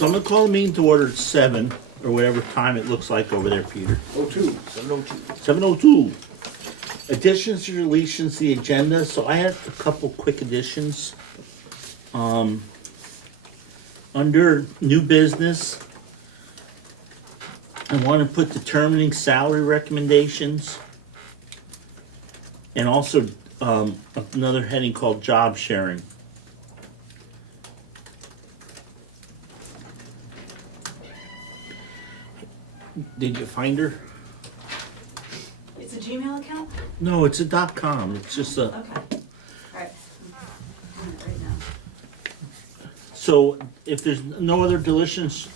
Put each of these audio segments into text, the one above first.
So I'm gonna call the meeting to order at 7, or whatever time it looks like over there, Peter. 7:02. Additions or deletions to the agenda, so I had a couple quick additions. Under new business, I want to put determining salary recommendations. And also, another heading called job sharing. Did you find her? It's a Gmail account? No, it's a .com. It's just a. Okay. All right. I'm doing it right now. So if there's no other deletions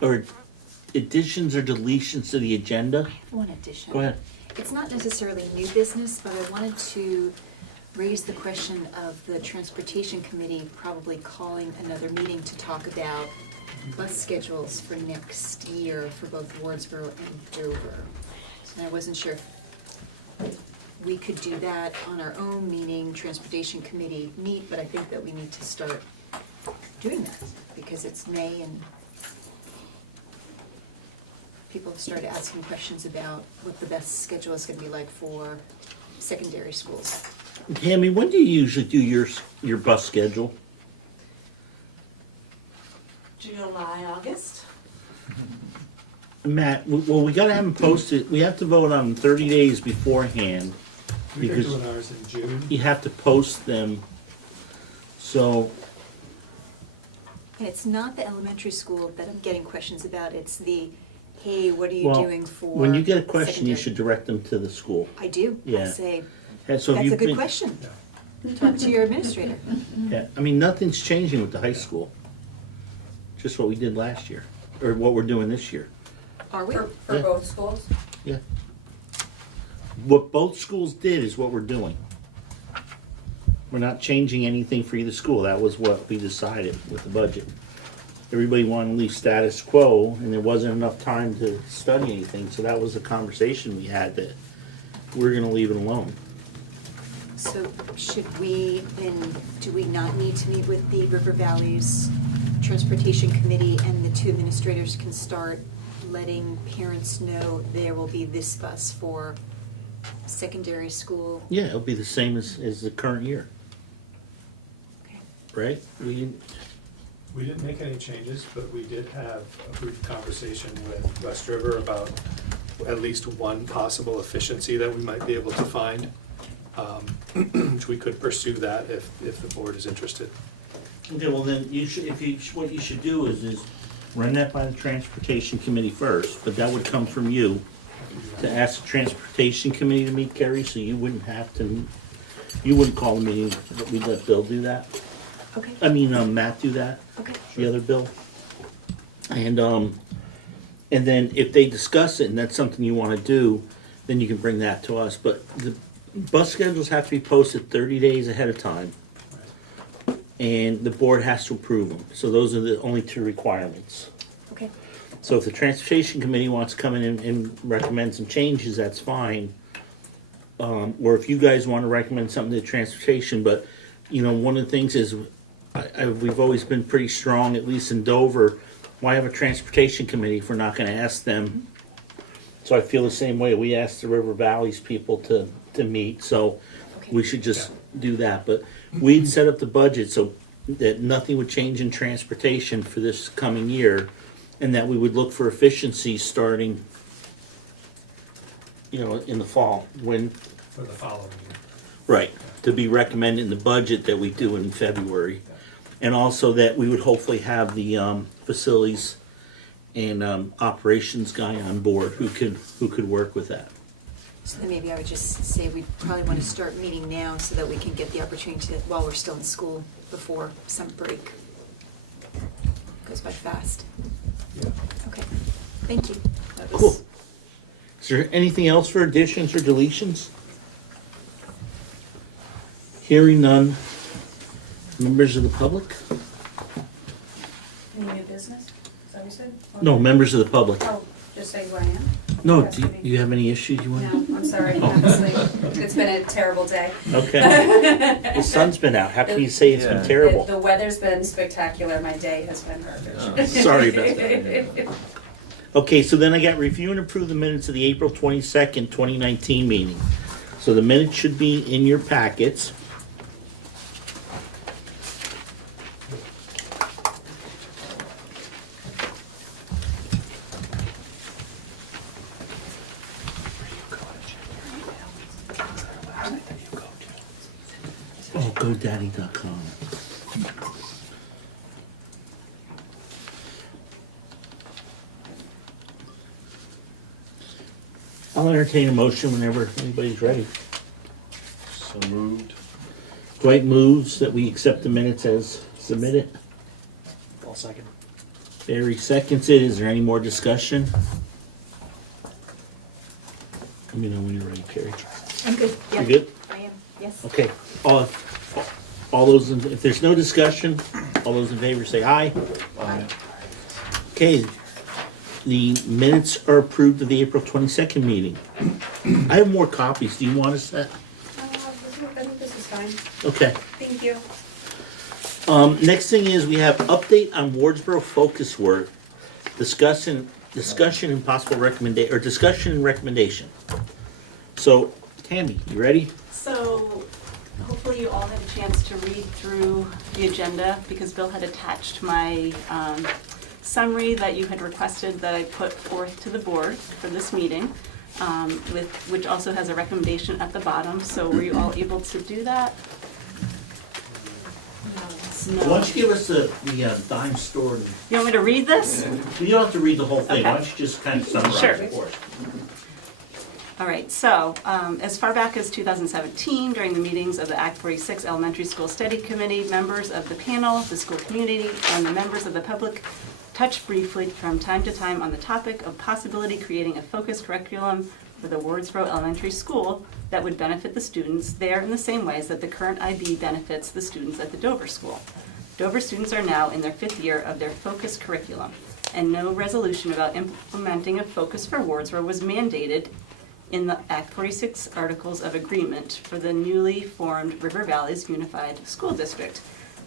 or additions or deletions to the agenda, I have one addition. go ahead. It's not necessarily new business, but I wanted to raise the question of the Transportation Committee probably calling another meeting to talk about bus schedules for next year for both Wardsboro and Dover. And I wasn't sure if we could do that on our own, meaning Transportation Committee meet, but I think that we need to start doing that because it's May and people have started asking questions about what the best schedule is gonna be like for secondary schools. Tammy, when do you usually do your bus schedule? July, August? Matt, well, we gotta have them posted. We have to vote on them 30 days beforehand We've been because doing ours in June. you have to post them. So, And it's not the elementary school that I'm getting questions about, it's the, hey, what are you well, doing for when you get a question, you secondary?" should direct them to the school. I do, I Yeah. say, And so if that's you've a good been- question, Yeah. talk to your administrator. Yeah, I mean, nothing's changing with the high school. Just what we did last year, or what we're doing this year. Are we? For Yeah. both schools? Yeah. What both schools did is what we're doing. We're not changing anything for either school. That was what we decided with the budget. Everybody wanted to leave status quo, and there wasn't enough time to study anything, so that was a conversation we had that we're gonna leave it alone. So should we, and do we not need to meet with the River Valley's Transportation Committee and the two administrators can start letting parents know there will be this bus for secondary school? Yeah, it'll be the same as the current year, Okay. right? We didn't make any changes, but we did have a brief conversation with West River about at least one possible efficiency that we might be able to find. Which we could pursue that if the board is interested. Okay, well then, what you should do is run that by the Transportation Committee first, but that would come from you to ask the Transportation Committee to meet, Kerry, so you wouldn't have to, you wouldn't call the meeting, but we'd let Bill do that. Okay, I mean, Matt do that, okay. the other Bill. And then if they discuss it and that's something you wanna do, then you can bring that to us, but the bus schedules have to be posted 30 days ahead of time. And the board has to approve them, so those are the only two requirements. Okay, So if the Transportation Committee wants to come in and recommend some changes, that's fine. Or if you guys want to recommend something to Transportation, but, you know, one of the things is, we've always been pretty strong, at least in Dover, why have a Transportation Committee if we're not gonna ask them? So I feel the same way, we asked the River Valley's people to meet, so we should just do that, but we'd set up the budget so that nothing would change in transportation for this coming year, and that we would look for efficiencies starting, you know, in the fall, when, For the following year. right, to be recommended in the budget that we do in February. And also that we would hopefully have the facilities and operations guy on board who could work with that. so then maybe I would just say we probably want to start meeting now so that we can get the opportunity to, while we're still in school, before summer break. Goes by fast. Yeah. Okay, thank you. That was- Cool. Is there anything else for additions or deletions? Hearing none. Members of the public? Any new business? Is that what you said? No, members of the public. Oh, just say who I am? No, Yes, do I mean- you have any issues you want? No, I'm sorry, Oh. honestly. It's been a terrible day. Okay. The sun's been out. How can you say it's been Yeah. terrible? The weather's been spectacular. My day has been garbage. Sorry about that. Okay, so then I got review and approve the minutes of the April 22nd, 2019 meeting. So the minutes should be in your packets. Oh, GoDaddy.com. I'll entertain a motion whenever anybody's ready. So moved. Dwight moves that we accept the minutes as submitted. I'll second. Barry seconds it. Is there any more discussion? Let me know when you're ready, Carrie. I'm good, yeah. You good? I am, yes. Okay. All those, if there's no discussion, all those in favor say aye. Aye. Okay. The minutes are approved of the April 22nd meeting. I have more copies. Do you want a set? I think this is fine. Okay. Thank you. Next thing is we have update on Wardsboro focus work, discussion and possible recommendation, or discussion and recommendation. So, Tammy, you ready? So hopefully you all had a chance to read through the agenda because Bill had attached my summary that you had requested that I put forth to the board for this meeting, which also has a recommendation at the bottom. So were you all able to do that? Why don't you give us the dime store? You want me to read this? You don't have to read the whole thing. Why Okay. don't you just kind of summarize Sure. it for us? All right, so as far back as 2017, during the meetings of the Act 46 Elementary School Study Committee, members of the panel, the school community, and the members of the public touched briefly from time to time on the topic of possibility creating a focused curriculum for the Wardsboro Elementary School that would benefit the students there in the same ways that the current IB benefits the students at the Dover School. Dover students are now in their 5th year of their focused curriculum, and no resolution about implementing a focus for Wardsboro was mandated in the Act 46 Articles of Agreement for the newly formed River Valley's Unified School District.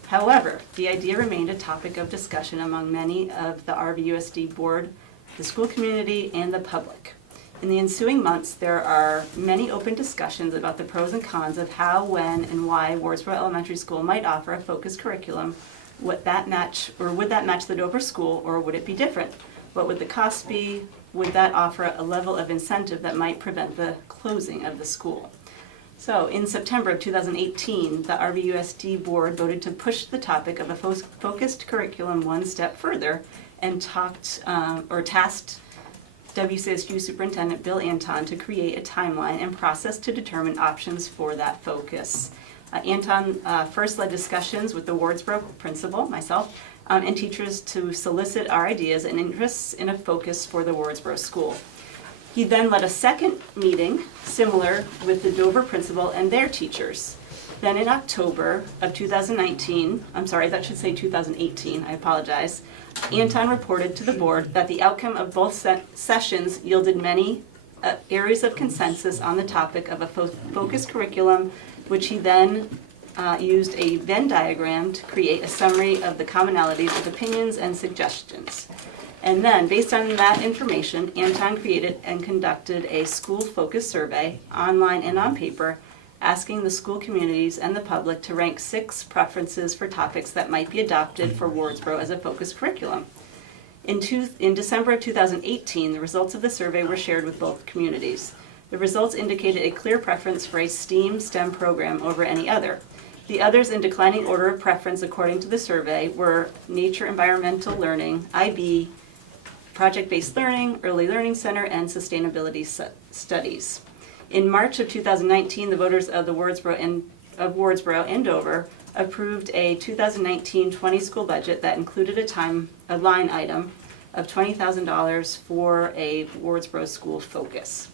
However, the idea remained a topic of discussion among many of the RVUSD board, the school community, and the public. In the ensuing months, there are many open discussions about the pros and cons of how, when, and why Wardsboro Elementary School might offer a focused curriculum. Would that match the Dover School, or would it be different? What would the cost be? Would that offer a level of incentive that might prevent the closing of the school? So in September of 2018, the RVUSD board voted to push the topic of a focused curriculum one step further and tasked WCSU Superintendent Bill Anton to create a timeline and process to determine options for that focus. Anton first led discussions with the Wardsboro principal, myself, and teachers to solicit our ideas and interests in a focus for the Wardsboro school. He then led a second meeting, similar, with the Dover principal and their teachers. Then in October of 2018, I apologize, Anton reported to the board that the outcome of both sessions yielded many areas of consensus on the topic of a focused curriculum, which he then used a Venn diagram to create a summary of the commonalities of opinions and suggestions. And then, based on that information, Anton created and conducted a school-focused survey, online and on paper, asking the school communities and the public to rank 6 preferences for topics that might be adopted for Wardsboro as a focused curriculum. In December of 2018, the results of the survey were shared with both communities. The results indicated a clear preference for a STEM program over any other. The others in declining order of preference according to the survey were Nature Environmental Learning, IB, Project-Based Learning, Early Learning Center, and Sustainability Studies. In March of 2019, the voters of Wardsboro and Dover approved a 2019-20 school budget that included a line item of $20,000 for a Wardsboro school focus.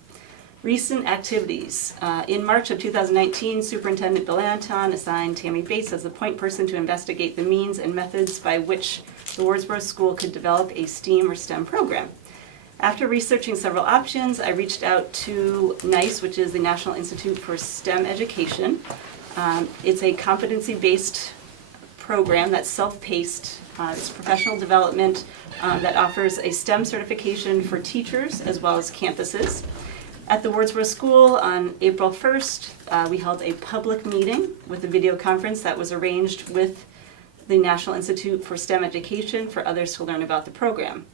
Recent activities. In March of 2019, Superintendent Bill Anton assigned Tammy Bates as the point person to investigate the means and methods by which the Wardsboro School could develop a STEAM or STEM program. After researching several options, I reached out to NICE, which is the National Institute for STEM Education. It's a competency-based program that's self-paced. It's professional development that offers a STEM certification for teachers as well as campuses. At the Wardsboro School on April 1st, we held a public meeting with a video conference that was arranged with the National Institute for STEM Education for others to learn about the program.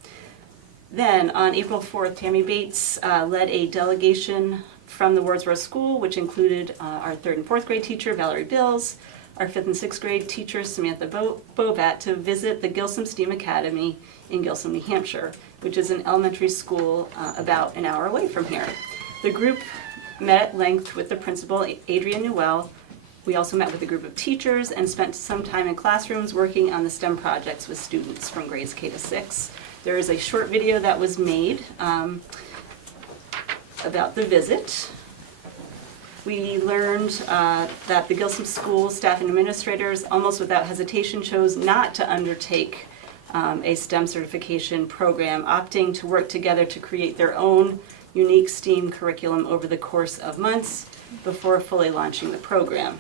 Then on April 4th, Tammy Bates led a delegation from the Wardsboro School, which included our 3rd and 4th grade teacher, Valerie Bills, our 5th and 6th grade teacher, Samantha Bobat, to visit the Gilsum STEAM Academy in Gilsum, New Hampshire, which is an elementary school about an hour away from here. The group met at length with the principal, Adrienne Newell. We also met with a group of teachers and spent some time in classrooms working on the STEM projects with students from grades K to 6. There is a short video that was made about the visit. We learned that the Gilsum School staff and administrators, almost without hesitation, chose not to undertake a STEM certification program, opting to work together to create their own unique STEAM curriculum over the course of months before fully launching the program.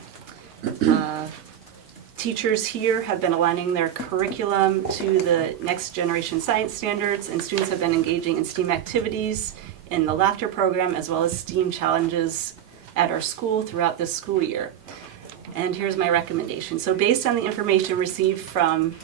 Teachers here have been aligning their curriculum to the next generation science standards, and students have been engaging in STEAM activities in the Laughter program as well as STEAM challenges at our school throughout this school year. And here's my recommendation. So based on the information received from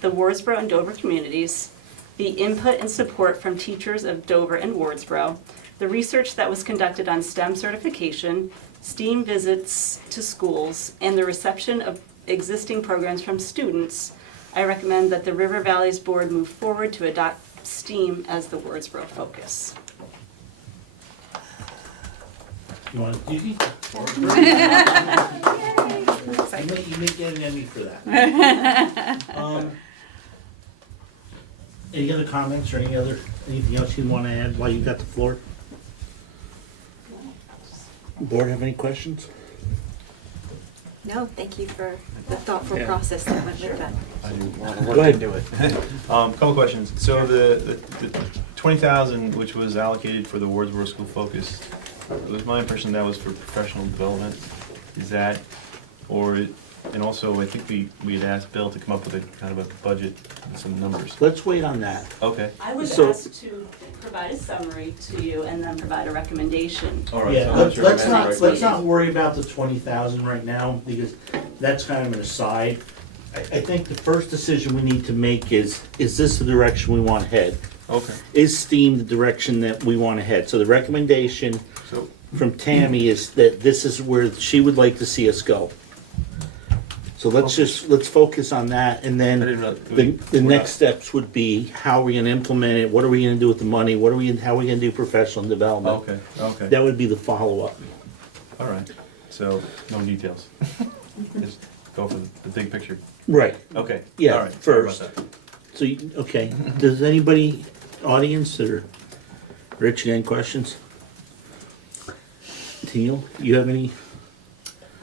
the Wardsboro and Dover communities, the input and support from teachers of Dover and Wardsboro, the research that was conducted on STEM certification, STEAM visits to schools, and the reception of existing programs from students, I recommend that the River Valleys Board move forward to adopt STEAM as the Wardsboro focus. You want to, you may get an Emmy for that. Any other comments or anything else you want to add while you got the floor? Board have any questions? No, thank you for the thoughtful Yeah. process that went with that. I do a lot of Go work ahead. into it. Couple questions. So the 20,000, which was allocated for the Wardsboro School Focus, it was my impression that was for professional development. Is that, and also I think we had asked Bill to come up with a kind of a budget and some numbers. Let's wait on that. Okay. I was So- asked to provide a summary to you and then provide a recommendation. All right. Yeah, so I'm not sure if I let's have not, the right let's question. not worry about the 20,000 right now, because that's kind of an aside. I think the first decision we need to make is this the direction we want to head? Okay. Is STEAM the direction that we want to head? So the recommendation So from Tammy is that this is where she would like to see us go. So let's focus on that, and I then didn't know. the next steps would be, how are we gonna implement it? What are we gonna do with the money? How are we gonna do professional development? Okay. Okay. That would be the follow-up. All right. So no details. Just go for the big picture. Right. Okay. Yeah, All right. Sorry about first. that. So, okay, does anybody, audience or Richard, any questions? Teal, you have any?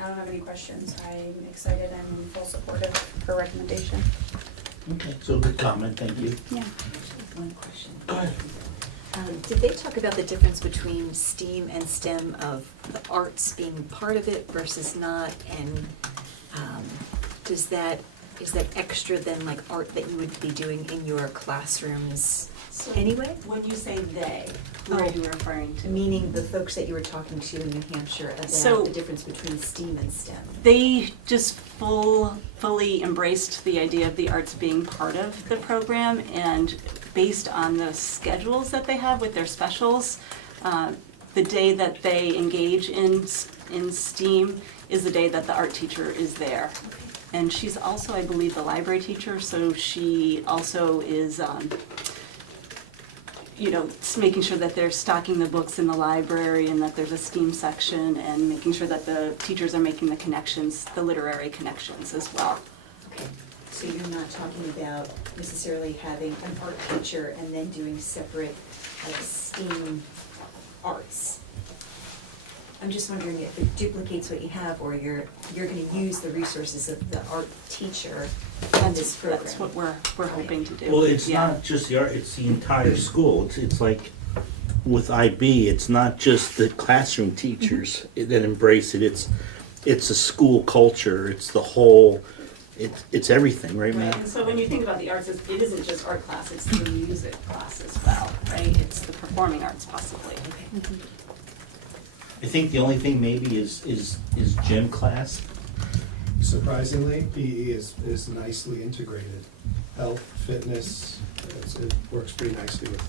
I don't have any questions. I'm excited and in full support of her recommendation. Okay, so good comment, thank you. Yeah. One question. Go ahead. Did they talk about the difference between STEAM and STEM, of the arts being part of it versus not? And is that extra than like art that you would be doing in your classrooms So anyway? when you say they, who are you referring to? Meaning the folks that you were talking to in New Hampshire So- about the difference between STEAM and STEM. They just fully embraced the idea of the arts being part of the program, and based on the schedules that they have with their specials, the day that they engage in STEAM is the day that the art teacher is there. And she's also, I believe, the library teacher, so she also is, making sure that they're stocking the books in the library and that there's a STEAM section, and making sure that the teachers are making the connections, the literary connections as well. Okay, so you're not talking about necessarily having an art teacher and then doing separate like STEAM arts? I'm just wondering if it duplicates what you have, or you're gonna use the resources of the art teacher, but this program. That's what we're hoping to do. Well, it's Yeah. not just the art, it's the entire school. It's like with IB, it's not just the classroom teachers that embrace it. It's a school culture. It's the whole, it's everything, right, Right, Matt? and so when you think about the arts, it isn't just art class, it's the music class as well, right? It's the performing arts possibly. I think the only thing maybe is gym class. Surprisingly, PE is nicely integrated. Health, fitness, it works pretty nicely with.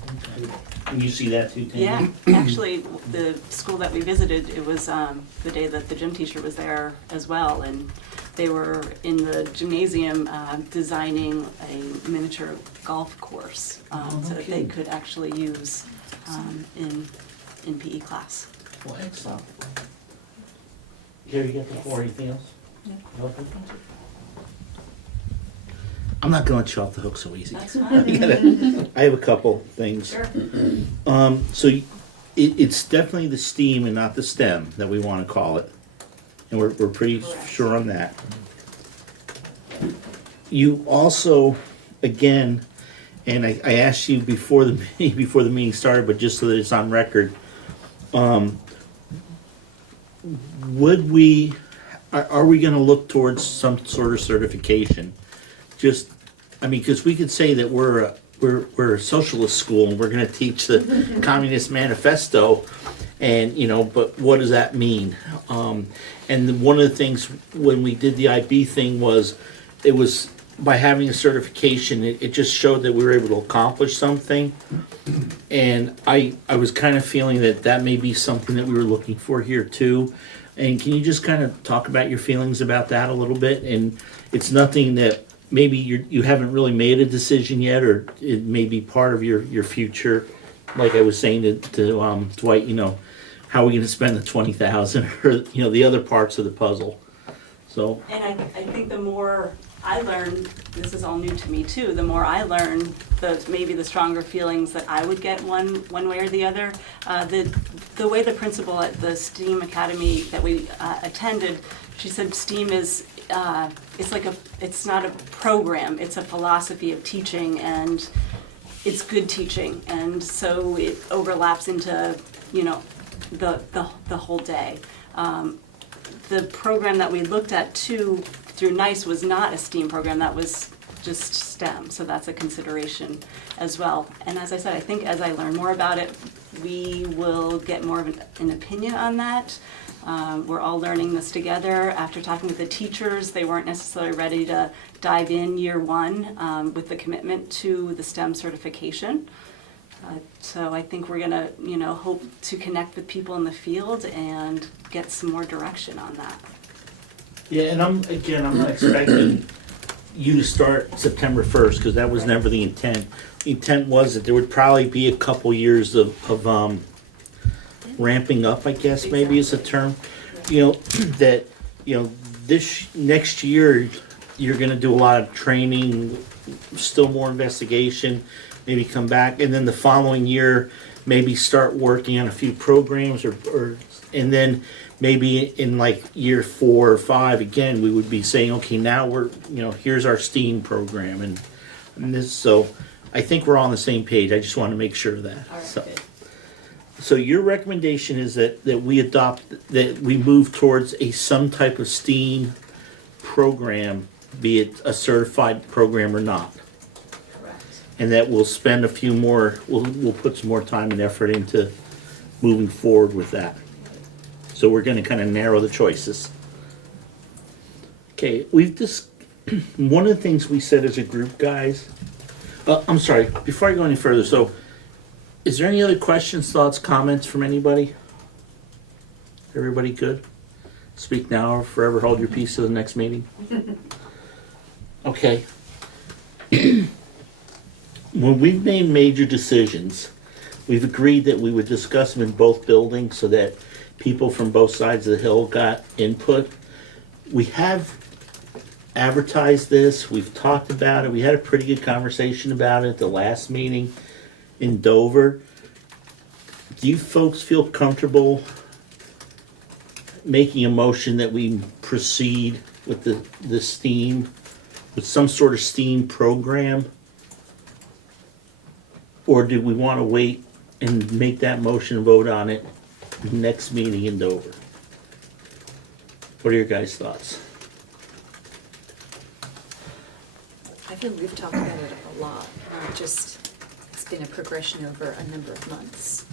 And you see that too, Tammy? Yeah, actually, the school that we visited, it was the day that the gym teacher was there as well, and they were in the gymnasium designing a miniature golf course so that they kidding. could actually use in PE class. Well, excellent. Here, you got the floor, anything else? Nothing? I'm not gonna let you off the hook so easy. That's fine. I have a couple things. Sure. So it's definitely the STEAM and not the STEM that we want to call it. And we're pretty Correct. sure on that. You also, again, and I asked you before the meeting started, but just so that it's on record, would we, are we gonna look towards some sort of certification? Just, I mean, because we could say that we're a socialist school and we're gonna teach the Communist Manifesto, and but what does that mean? And one of the things when we did the IB thing was, it was by having a certification, it just showed that we were able to accomplish something. And I was kind of feeling that may be something that we were looking for here too. And can you just kind of talk about your feelings about that a little bit? And it's nothing that maybe you haven't really made a decision yet, or it may be part of your future. Like I was saying to Dwight, how are we going to spend the 20,000, or the other parts of the puzzle. So And I think the more I learn, this is all new to me too, the more I learn, maybe the stronger feelings that I would get one way or the other. The way the principal at the STEAM Academy that we attended, she said STEAM is, it's not a program, it's a philosophy of teaching, and it's good teaching. And so it overlaps into, the whole day. The program that we looked at too through NICE was not a STEAM program, that was just STEM, so that's a consideration as well. And as I said, I think as I learn more about it, we will get more of an opinion on that. We're all learning this together. After talking with the teachers, they weren't necessarily ready to dive in year one with the commitment to the STEM certification. So I think we're gonna, hope to connect with people in the field and get some more direction on that. yeah, and I'm not expecting you to start September 1st, because that was never the intent. The intent was that there would probably be a couple years of ramping up, I guess maybe is the term. That this next year you're going to do a lot of training, still more investigation, maybe come back, and then the following year maybe start working on a few programs, or and then maybe in like year 4 or 5 again we would be saying, okay, now we're here's our STEAM program, and this. So I think we're all on the same page. I just want to make sure of that. All right, So, good. so your recommendation is that we move towards some type of STEAM program, be it a certified program or not, Correct. and that we'll spend we'll put some more time and effort into moving forward with that. So we're going to kind of narrow the choices. Okay, we've just one of the things we said as a group, guys. I'm sorry. Before I go any further, so is there any other questions, thoughts, comments from anybody? Everybody good? Speak now or forever hold your peace to the next meeting. Okay. When we've made major decisions, we've agreed that we would discuss them in both buildings so that people from both sides of the hill got input. We have advertised this, we've talked about it, we had a pretty good conversation about it at the last meeting in Dover. Do you folks feel comfortable making a motion that we proceed with the STEAM with some sort of STEAM program? Or do we want to wait and make that motion and vote on it next meeting in Dover? What are your guys' thoughts? I feel we've talked about it a lot, it's been a progression over a number of months.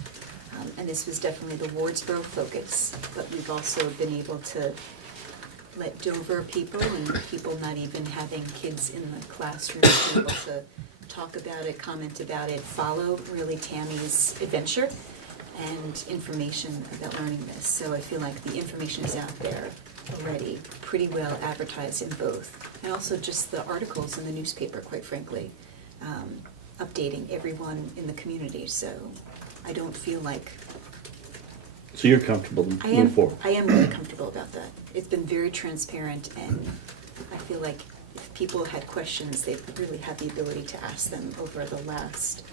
And this was definitely the Wardsboro focus, but we've also been able to let Dover people and people not even having kids in the classroom be able to talk about it, comment about it, follow really Tammy's adventure and information about learning this. So I feel like the information is out there already, pretty well advertised in both. And also just the articles in the newspaper, quite frankly, updating everyone in the community. So I don't feel like So you're comfortable moving forward? I am really comfortable about that. It's been very transparent, and I feel like if people had questions, they really had the ability to ask them over the last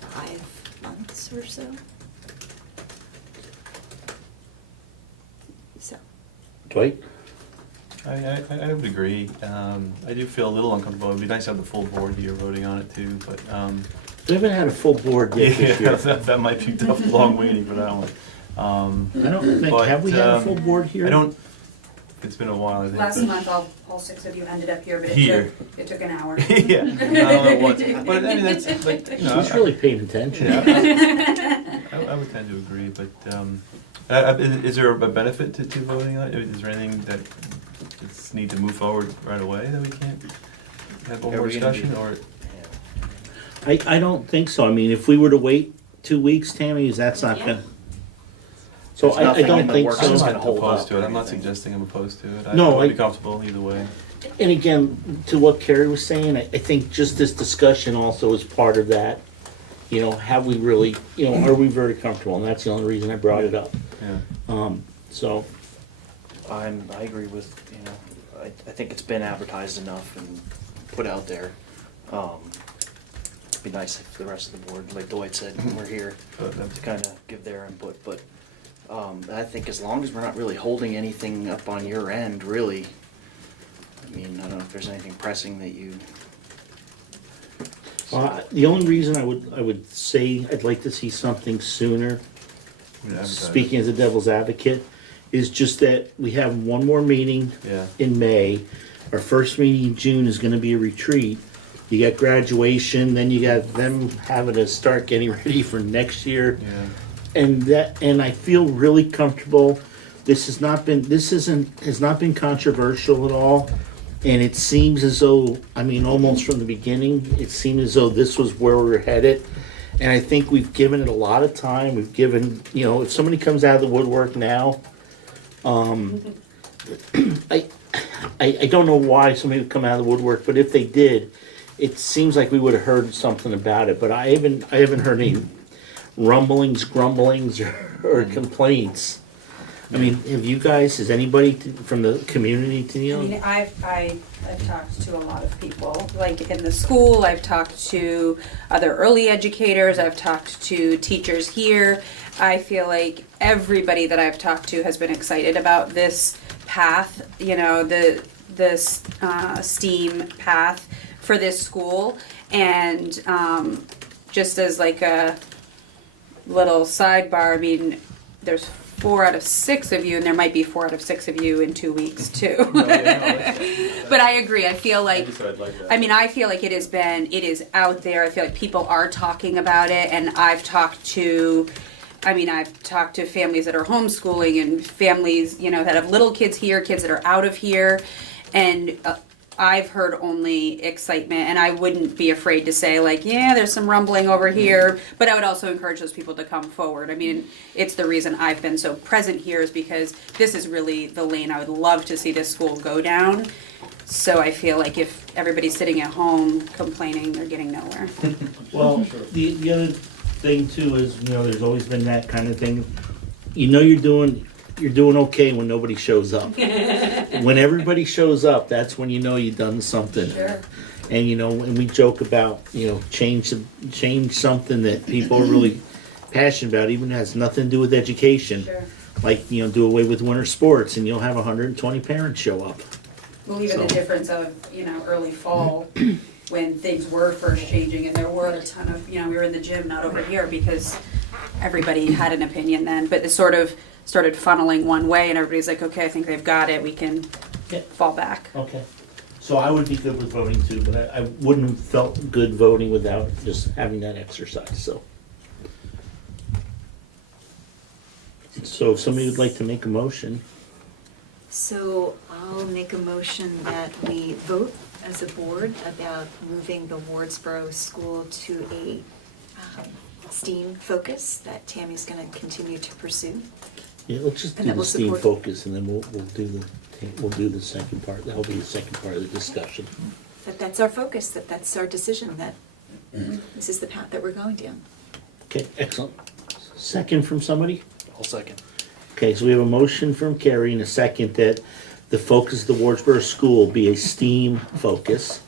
5 months or so. So, Dwight? I would agree. I do feel a little uncomfortable. It'd be nice to have the full board here voting on it too, but, We haven't had a full board yet this year. that might be tough, long waiting for that one. I don't think, But, have we had a full board here? I don't, it's been a while, I think. Last but- month, all 6 of you ended up here, but Here. it took an hour. Yeah, I don't know what, but I mean, that's, but, you know. She's really paying attention. Yeah, I would tend to agree, but, is there a benefit to voting on it? Is there anything that just need to move forward right away that we can't have one Are more we gonna discussion, do- or? I don't think so. I mean, if we were to wait 2 weeks, Tammy, that's not gonna. So There's I nothing don't in the think works so. that's I'm gonna not hold opposed up to it, or I'm not anything. suggesting I'm opposed to it. No, I would I- be comfortable either way. And again, to what Carrie was saying, I think just this discussion also is part of that. You know, have we really, are we very comfortable? And that's the only reason I brought it up. Yeah. So, I agree with, I think it's been advertised enough and put out there. It'd be nice if the rest of the board, like Dwight said, we're here to kind of give their input, but I think as long as we're not really holding anything up on your end, really, I mean, I don't know if there's anything pressing that you. the only reason I would say I'd like to see something sooner, speaking as a devil's advocate, is just that we have one more meeting Yeah. in May. Our first meeting in June is gonna be a retreat. You got graduation, then you got them having to start getting ready for next year. Yeah. And I feel really comfortable. Has not been controversial at all. And it seems as though, almost from the beginning, it seemed as though this was where we were headed. And I think we've given it a lot of time. We've given, if somebody comes out of the woodwork now, I don't know why somebody would come out of the woodwork, but if they did, it seems like we would have heard something about it. But I haven't heard any rumblings, grumblings, or complaints. I mean, have you guys? Has anybody from the community to I mean, I've talked to a lot of people, like in the school, I've talked to other early educators, I've talked to teachers here. I feel like everybody that I've talked to has been excited about this path, this STEAM path for this school. And just as like a little sidebar, I mean, there's 4 out of 6 of you, and there might be 4 out of 6 of you in 2 weeks too. But I agree. I feel like, I feel like it is out there. I feel like people are talking about it, and I've talked to families that are homeschooling and families, that have little kids here, kids that are out of here, and I've heard only excitement, and I wouldn't be afraid to say, like, yeah, there's some rumbling over here, but I would also encourage those people to come forward. I mean, it's the reason I've been so present here is because this is really the lane I would love to see this school go down. So I feel like if everybody's sitting at home complaining, they're getting nowhere. Well, the other thing too is, there's always been that kind of thing. You're doing okay when nobody shows up. When everybody shows up, that's when you've done something. Sure. And and we joke about, change something that people are really passionate about, even has nothing to do with education. Sure. Like, do away with winter sports and you'll have 120 parents show up. Well, even the So- difference of, early fall, when things were first changing, and there were a ton of, we were in the gym, not over here, because everybody had an opinion then, but it sort of started funneling one way, and everybody's like, okay, I think they've got it, we can Yeah. fall back. Okay. So I would be good with voting too, but I wouldn't have felt good voting without just having that exercise, so. So if somebody would like to make a motion, So I'll make a motion that we vote as a board about moving the Wardsboro School to a STEAM focus that Tammy's gonna continue to pursue. yeah, let's just And do that the will STEAM support- focus and then we'll do the second part. That'll be the second part of the discussion. That that's our focus, that's our decision, that this is the path that we're going down. Okay, excellent. Second from somebody? I'll second. Okay, so we have a motion from Carrie and a second that the focus of the Wardsboro School be a STEAM focus.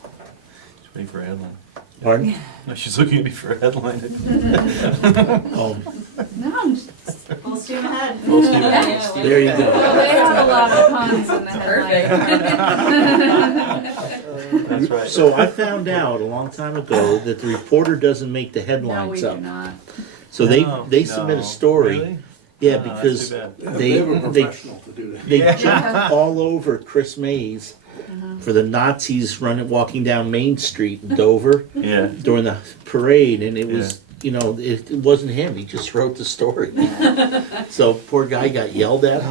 Just waiting for a headline. Pardon? No, she's looking at me for a headline. Oh, No, I'm just. Full steam ahead. Full steam ahead. there you go. They have a lot of puns in the headline. That's right. So I found out a long time ago that the reporter doesn't make the headlines up. not. So No, they submit a no. story. Really? Yeah, Oh, that's because too bad. they they Yeah. jumped all over Chris Mays for the Nazis walking down Main Street in Dover Yeah. during the parade, and it was it wasn't him. He just wrote the story. So poor guy got yelled at.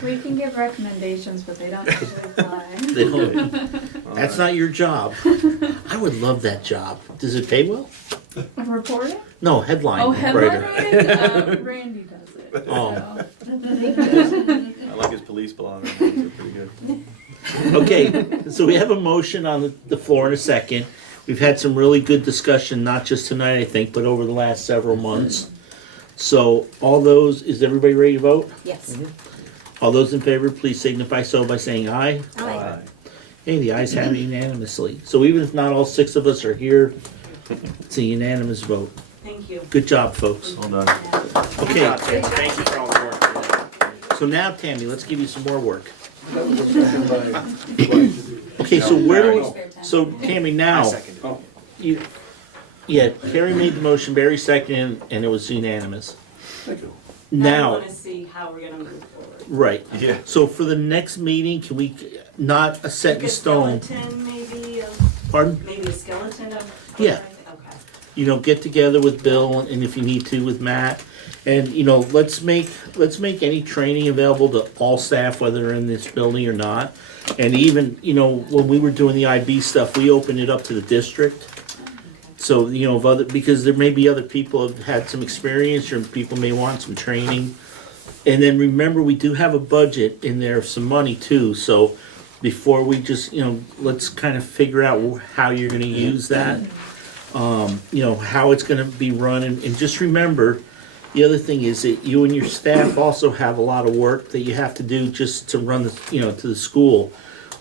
We can give recommendations, but they don't usually fly. They don't- That's not your job. I would love that job. Does it pay well? Reporting? No, headline Oh, headline writer. writing? Randy does it. Oh. I like his police bloggers. Those are pretty good. Okay, so we have a motion on the floor in a second. We've had some really good discussion, not just tonight, I think, but over the last several months. So is everybody ready to vote? Yes. All those in favor, please signify so by saying aye. Aye. Hey, the ayes have it unanimously. So even if not all 6 of us are here, it's a unanimous vote. Thank you. Good job, folks. Well done. Okay, Thank you for all the work. so now, Tammy, let's give you some more work. Okay, so so Tammy, I now, second. yeah, Carrie made the motion, Barry seconded, and it was unanimous. Now Now, we want to see how we're going to move forward. right, Yeah. so for the next meeting, can we, not a set in Like a stone, skeleton, maybe, of, pardon? maybe a skeleton of. Yeah. Okay. Get together with Bill, and if you need to, with Matt. And, let's make any training available to all staff, whether they're in this building or not. And even, when we were doing the IB stuff, we opened it up to the district. So, because there may be other people who've had some experience, or people may want some training. And then remember, we do have a budget in there of some money too, so before we just, let's kind of figure out how you're gonna use that. How it's gonna be run, and just remember, the other thing is that you and your staff also have a lot of work that you have to do just to run to the school.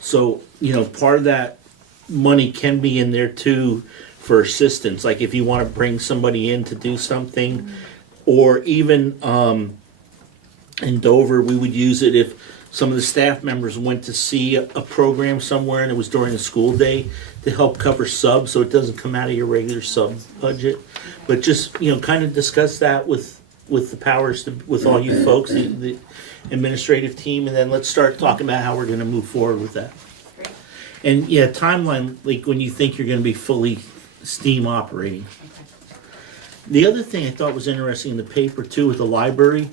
So, part of that money can be in there too for assistance, like if you wanna bring somebody in to do something, or even, in Dover, we would use it if some of the staff members went to see a program somewhere and it was during the school day to help cover subs, so it doesn't come out of your regular sub budget. But just, kind of discuss that with the powers, with all you folks, the administrative team, and then let's start talking about how we're gonna move forward with that. Great. And yeah, timeline, like when you think you're gonna be fully steam operating. The other thing I thought was interesting in the paper too, with the library,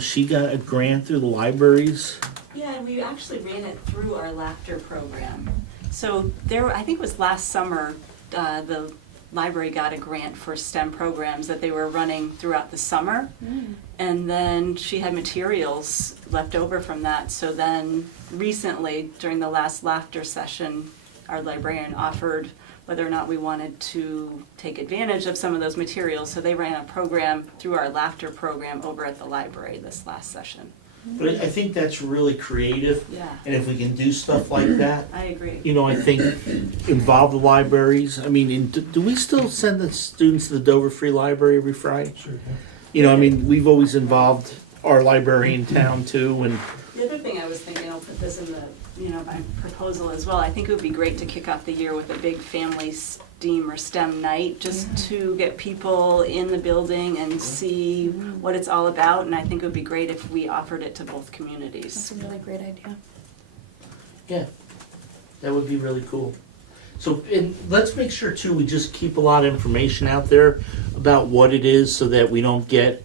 she got a grant through the libraries. Yeah, and we actually ran it through our laughter program. So I think it was last summer, the library got a grant for STEM programs that they were running throughout the summer. And then she had materials left over from that. So then recently, during the last laughter session, our librarian offered whether or not we wanted to take advantage of some of those materials. So they ran a program through our laughter program over at the library this last session. But I think that's really creative. Yeah. And if we can do stuff like that, I agree. I think involve the libraries. I mean, do we still send the students to the Dover Free Library every Friday? Sure. We've always involved our library in town too, and The other thing I was thinking, I'll put this in the my proposal as well. I think it would be great to kick off the year with a big family STEAM or STEM night, just to get people in the building and see what it's all about. And I think it would be great if we offered it to both communities. That's a really great idea. Yeah, that would be really cool. So, and let's make sure too, we just keep a lot of information out there about what it is so that we don't get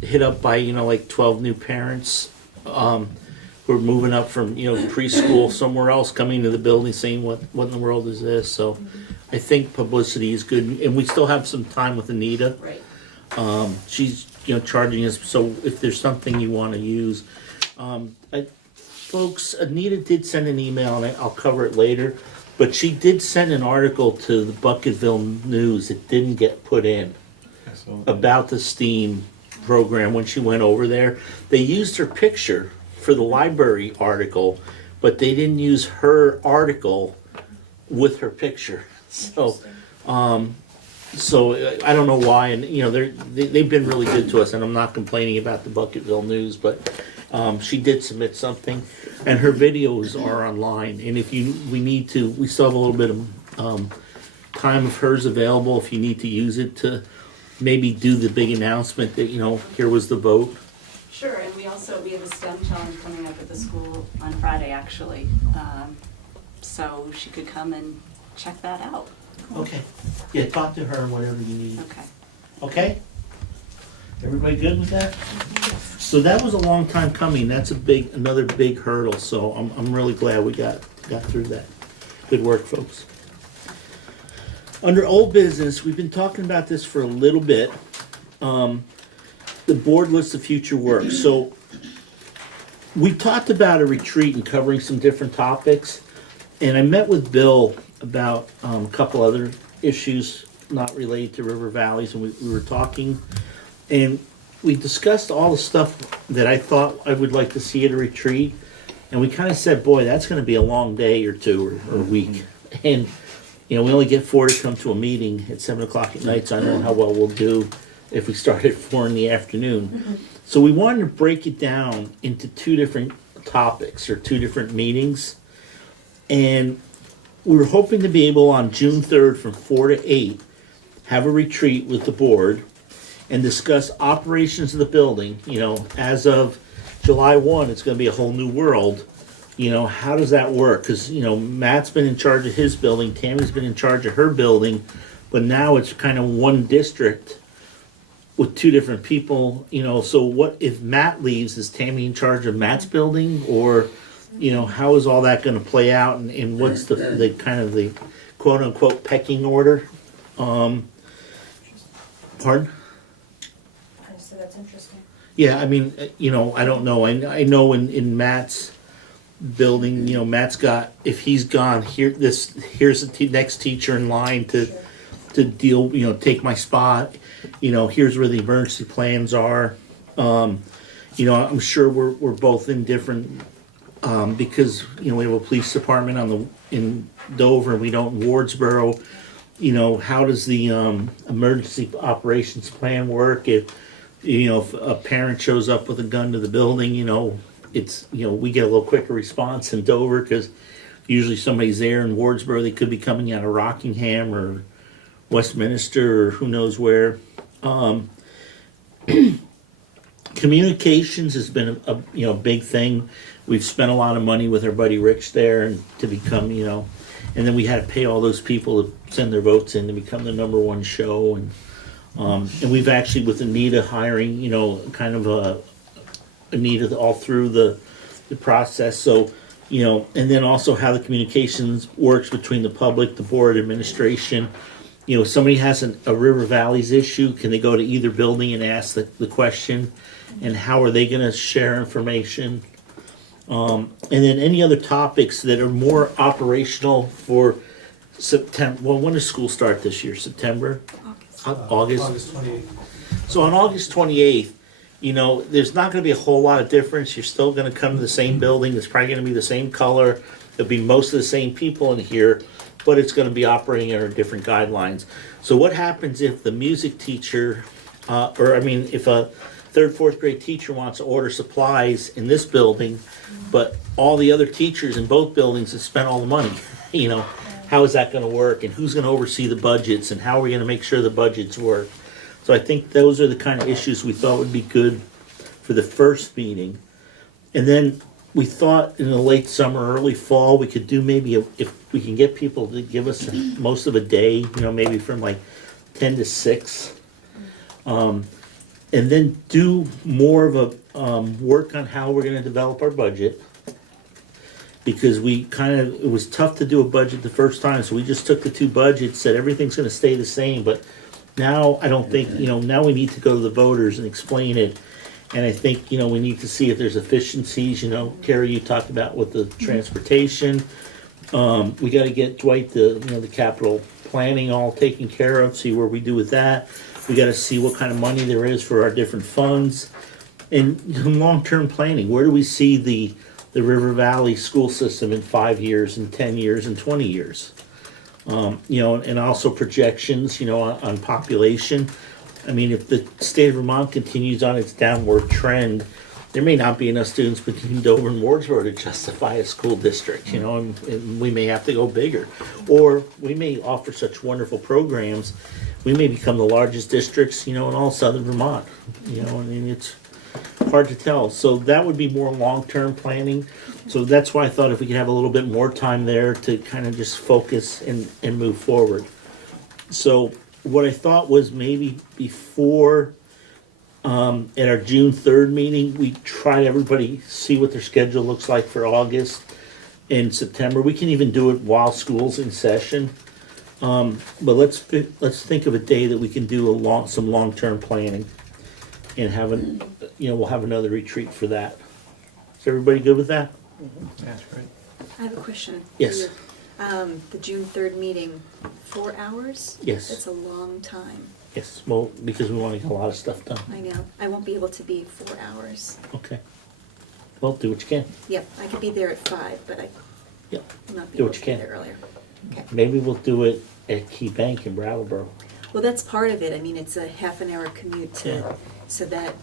hit up by, like 12 new parents who are moving up from, preschool somewhere else, coming to the building saying, what in the world is this? So I think publicity is good, and we still have some time with Anita. Right. She's, charging us, so if there's something you want to use. Folks, Anita did send an email, and I'll cover it later, but she did send an article to the Bucketville News that didn't get put in about the STEAM program when she went over there. They used her picture for the library article, but they didn't use her article with her picture. So I don't know why, and they've been really good to us, and I'm not complaining about the Bucketville News, but she did submit something, and her videos are online. And if we still have a little bit of time of hers available if you need to use it to maybe do the big announcement that here was the vote. Sure, and we have a STEM challenge coming up at the school on Friday, actually. So she could come and check that out. Okay. Yeah, talk to her and whatever you need. Okay. Okay? Everybody good with that? So that was a long time coming. That's another big hurdle. So I'm really glad we got through that. Good work, folks. Under old business, we've been talking about this for a little bit. The board list of future work. So we talked about a retreat and covering some different topics, and I met with Bill about a couple other issues not related to river valleys, and we were talking, and we discussed all the stuff that I thought I would like to see at a retreat, and we kind of said, boy, that's going to be a long day or two or week, and we only get 4 to come to a meeting at 7 o'clock at night, so I don't know how well we'll do if we start at 4 in the afternoon. So we wanted to break it down into 2 different topics or 2 different meetings, and we were hoping to be able on June 3rd from 4 to 8 have a retreat with the board and discuss operations of the building. As of July 1, it's going to be a whole new world. How does that work? Because Matt's been in charge of his building, Tammy's been in charge of her building, but now it's kind of one district with 2 different people. So what if Matt leaves? Is Tammy in charge of Matt's building, or how is all that going to play out, and what's the kind of the quote unquote pecking order? Pardon? So that's interesting. Yeah, I mean, I don't know. I know in Matt's building, Matt's got, if he's gone, here's the next teacher in line to deal, take my spot. Here's where the emergency plans are. I'm sure we're both in different, because we have a police department in Dover and we don't in Wardsboro. How does the emergency operations plan work? If a parent shows up with a gun to the building, it's we get a little quicker response in Dover because usually somebody's there. In Wardsboro, they could be coming out of Rockingham or Westminster or who knows where. Communications has been a big thing. We've spent a lot of money with our buddy Rich there, and to become and then we had to pay all those people to send their votes in to become the #1 show, and we've actually with Anita hiring kind of Anita all through the process. So and then also how the communications works between the public, the board, administration. Somebody has a River Valleys issue, can they go to either building and ask the question? And how are they going to share information? And then any other topics that are more operational for September. Well, when does school start this year? September? August? August 28th. So on August 28th, there's not going to be a whole lot of difference. You're still going to come to the same building. It's probably going to be the same color. There'll be most of the same people in here, but it's going to be operating under different guidelines. So what happens if the music teacher, if a 3rd, 4th grade teacher wants to order supplies in this building, but all the other teachers in both buildings have spent all the money. You know, how is that gonna work, and who's gonna oversee the budgets, and how are we gonna make sure the budgets work? So I think those are the kind of issues we thought would be good for the first meeting. And then we thought in the late summer, early fall, we could do maybe, if we can get people to give us most of a day, you know, maybe from like 10 to 6. And then do more of a work on how we're gonna develop our budget. Because it was tough to do a budget the first time, so we just took the 2 budgets, said everything's gonna stay the same, but now I don't think, you know, now we need to go to the voters and explain it. And I think, you know, we need to see if there's efficiencies, you know, Carrie, you talked about with the transportation. We gotta get Dwight the capital planning all taken care of, see where we do with that. We gotta see what kind of money there is for our different funds. And long-term planning, where do we see the River Valley school system in 5 years, and 10 years, and 20 years? You know, and also projections, you know, on population. I mean, if the state of Vermont continues on its downward trend, there may not be enough students between Dover and Wardsboro to justify a school district, you know, and we may have to go bigger. Or we may offer such wonderful programs, we may become the largest districts, you know, in all southern Vermont, you know, and it's hard to tell. So that would be more long-term planning. So that's why I thought if we could have a little bit more time there to kind of just focus and move forward. So what I thought was maybe before, at our June 3rd meeting, we try to everybody see what their schedule looks like for August and September. We can even do it while school's in session. But let's think of a day that we can do some long-term planning and we'll have another retreat for that. Is everybody good with that? That's great. I have a question. Yes. The June 3rd meeting, 4 hours? Yes. That's a long time. Yes, well, because we want to get a lot of stuff done. I know. I won't be able to be 4 hours. Okay. Well, do what you can. Yep, I could be there at 5, but I Yep. will not be Do able what to you be can. there earlier. Okay. Maybe we'll do it at Key Bank in Brattleboro. Well, that's part of it. I mean, it's a half an hour commute Yeah. so that,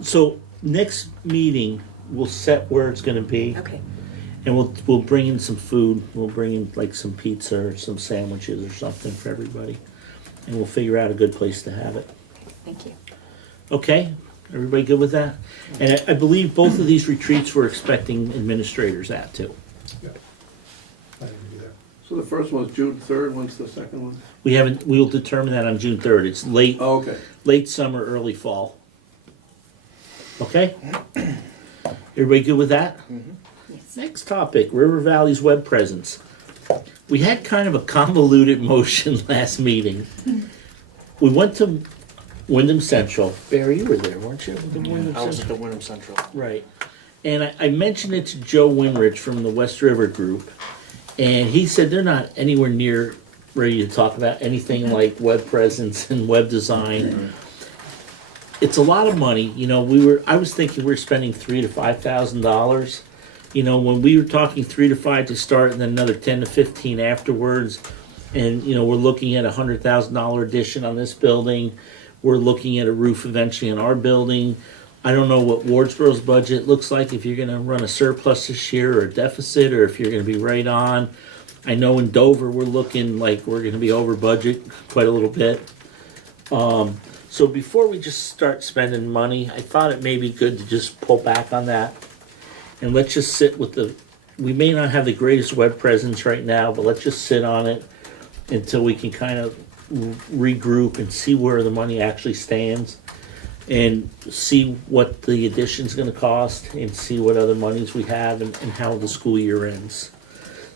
So next meeting, we'll set where it's gonna be. okay. And we'll bring in some food. We'll bring in like some pizza or some sandwiches or something for everybody. And we'll figure out a good place to have it. Thank you. Okay? Everybody good with that? And I believe both of these retreats we're expecting administrators at too. Yeah. I didn't do that. So the first one's June 3rd, when's the second one? We'll determine that on June 3rd. It's Oh, okay. late summer, early fall. Okay? Everybody good with that? Yes. Next topic, River Valley's web presence. We had kind of a convoluted motion last meeting. We went to Wyndham Central. Barry, you were there, weren't you? The Wyndham I was at Central. the Wyndham Central. Right. And I mentioned it to Joe Winrich from the West River Group, and he said they're not anywhere near ready to talk about anything like web presence and web design. It's a lot of money, you know. I was thinking we were spending $3,000 to $5,000. You know, when we were talking 3 to 5 to start, and then another 10 to 15 afterwards, and you know, we're looking at $100,000 addition on this building. We're looking at a roof eventually on our building. I don't know what Wardsboro's budget looks like, if you're going to run a surplus this year or a deficit, or if you're going to be right on. I know in Dover we're looking like we're going to be over budget quite a little bit. So before we just start spending money, I thought it may be good to just pull back on that. And let's just sit with we may not have the greatest web presence right now, but let's just sit on it until we can kind of regroup and see where the money actually stands, and see what the addition's gonna cost, and see what other monies we have, and how the school year ends.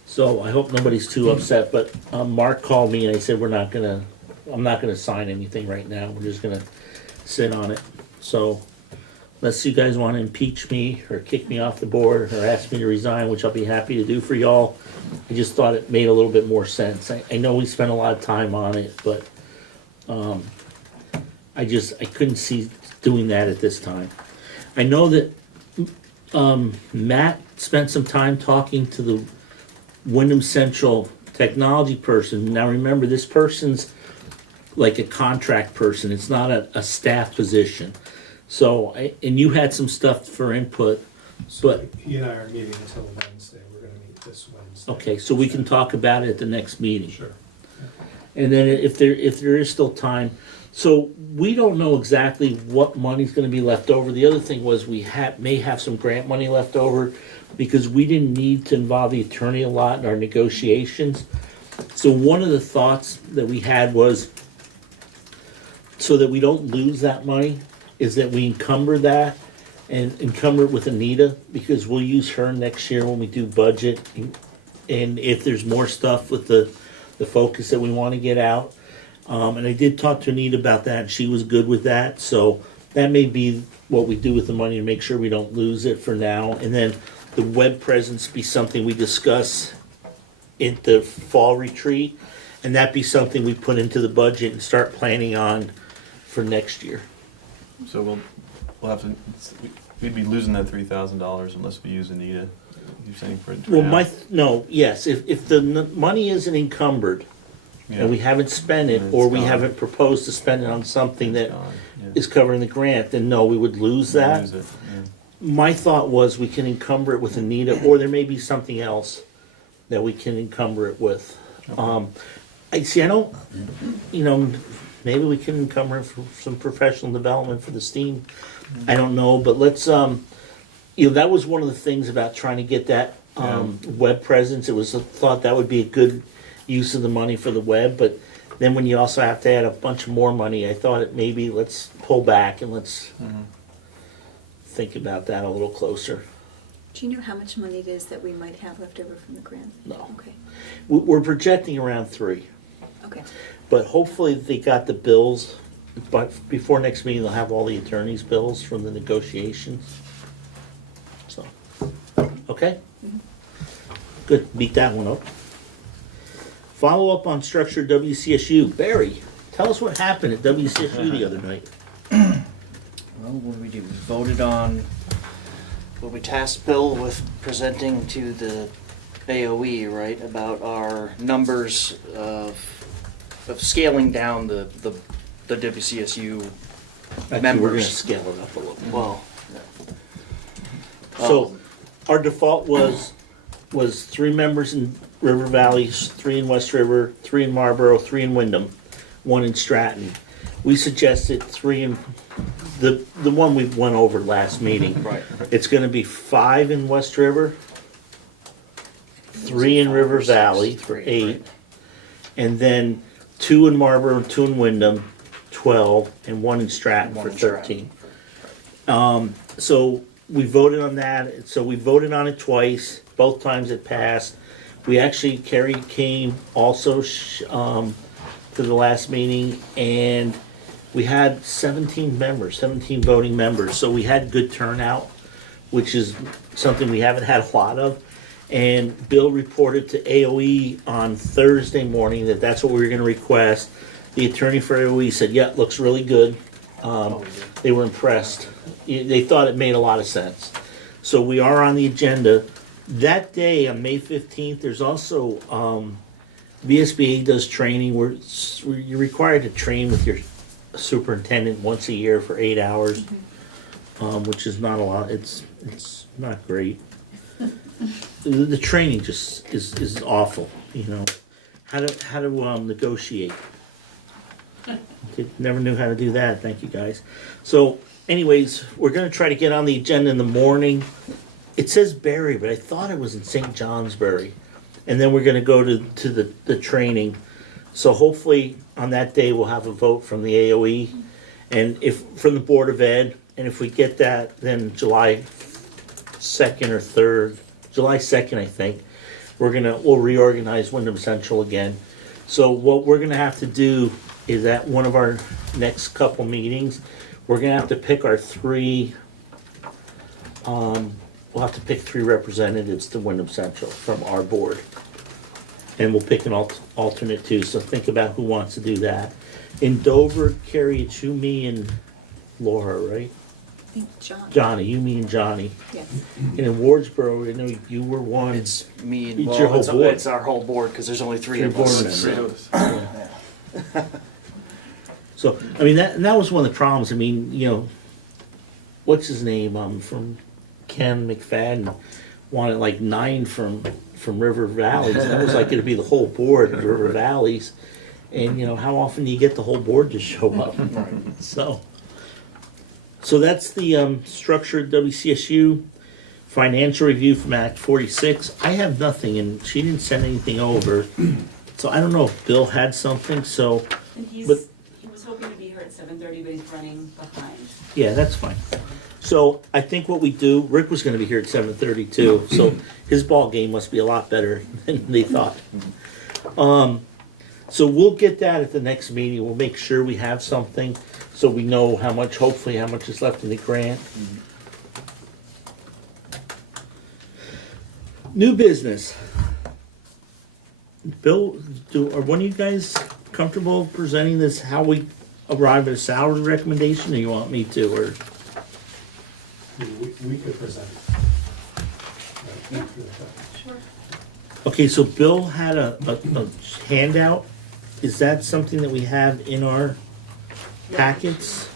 So I hope nobody's too upset, but Mark called me and I said I'm not gonna sign anything right now, we're just gonna sit on it. So unless you guys wanna impeach me or kick me off the board or ask me to resign, which I'll be happy to do for y'all, I just thought it made a little bit more sense. I know we spent a lot of time on it, but I couldn't see doing that at this time. I know that Matt spent some time talking to the Wyndham Central technology person. Now remember, this person's like a contract person. It's not a staff position. So, and you had some stuff for input. So But- he and I are meeting until Wednesday, we're gonna meet this Wednesday. Okay, so we can talk about it at the next meeting. Sure. And then if there is still time, so we don't know exactly what money's gonna be left over. The other thing was may have some grant money left over because we didn't need to involve the attorney a lot in our negotiations. So one of the thoughts that we had was, so that we don't lose that money, is that we encumber that and encumber it with Anita, because we'll use her next year when we do budget. And if there's more stuff with the focus that we want to get out. And I did talk to Anita about that, and she was good with that. So that may be what we do with the money to make sure we don't lose it for now. And then the web presence be something we discuss at the fall retreat. And that be something we put into the budget and start planning on for next year. So we'll have to, we'd be losing that $3,000 unless we use Anita, you're saying for Well, now? yes, if the money isn't encumbered and we haven't spent it, And or it's we gone. haven't proposed to spend it on something that Gone, yeah. is covering the grant, then no, we would lose We'll that. lose it, yeah. My thought was we can encumber it with Anita, or there may be something else that we can encumber it with. I don't, maybe we can encumber it for some professional development for the STEAM. I don't know, but let's, that was one of the things about trying to get that, web presence. It was a thought that would be a good use of the money for the web, but then when you also have to add a bunch more money, I thought it maybe let's pull back and let's think about that a little closer. Do you know how much money it is that we might have left over from the grant? No. Okay, We're projecting around 3, okay. but hopefully they got the bills, but before next meeting, they'll have all the attorney's bills from the negotiations. So, okay? Good, beat that one up. Follow up on structured WCSU. Barry, tell us what happened at WCSU the other night. Well, what did we do? We voted on, we tasked Bill with presenting to the AOE, right, about our numbers of scaling down the WCSU Actually, members. we're gonna scale it up a little bit. Well, So, our default was 3 members in River Valley, 3 in West River, 3 in Marlboro, 3 in Wyndham, 1 in Stratton. We suggested 3 in, the one we went over last meeting. Right. It's gonna be 5 in West River, 3 in River Valley for 8, and then 2 in Marlboro and 2 in Wyndham, 12, and 1 in Stratton One for in Stratton. 13. So we voted on that, so we voted on it twice, both times it passed. We actually, Kerry came also to the last meeting, and we had 17 voting members, so we had good turnout, which is something we haven't had a lot of. And Bill reported to AOE on Thursday morning that that's what we were gonna request. The attorney for AOE said, yeah, looks really good. They were impressed. They thought it made a lot of sense. So we are on the agenda. That day, on May 15th, there's also, VSBA does training where you're required to train with your superintendent once a year for 8 hours, which is not a lot. It's not great. The training just is awful, how to negotiate. Never knew how to do that. Thank you, guys. So anyways, we're gonna try to get on the agenda in the morning. It says Barry, but I thought it was in St. Johnsbury. And then we're gonna go to the training. So hopefully on that day, we'll have a vote from the AOE and from the Board of Ed. And if we get that, then July 2nd or 3rd, July 2nd, I think, we'll reorganize Wyndham Central again. So what we're gonna have to do is at one of our next couple meetings, we're gonna have to pick our 3, we'll have to pick 3 representatives to Wyndham Central from our board. And we'll pick an alternate too, so think about who wants to do that. In Dover, Carrie, it's you, me, and Laura, right? I think John. Johnny, you, me, and Johnny. Yes. And in Wardsboro, I know you were one. It's me and, It's your whole board. it's our whole board, because there's only 3 Three of board us. members. So, I mean, that was one of the problems. I mean, what's his name, from Ken McFadden wanted like 9 from River Valleys, and I was like, it'd be the whole board of River Valleys. And you know, how often do you get the whole board to show up? So that's the structure of WCSU. Financial review from Act 46. I have nothing, and she didn't send anything over. So I don't know if Bill had something, so, And he But- was hoping to be here at 7:30, but he's running behind. yeah, that's fine. So I think what we do, Rick was gonna be here at 7:30 too, so his ball game must be a lot better than they thought. So we'll get that at the next meeting. We'll make sure we have something, so we know how much, hopefully how much is left in the grant. New business. Bill, are one of you guys comfortable presenting this, how we arrive at a salary recommendation, or you want me to, or? We could present. Sure. Okay, so Bill had a handout. Is that something that we have in our packets?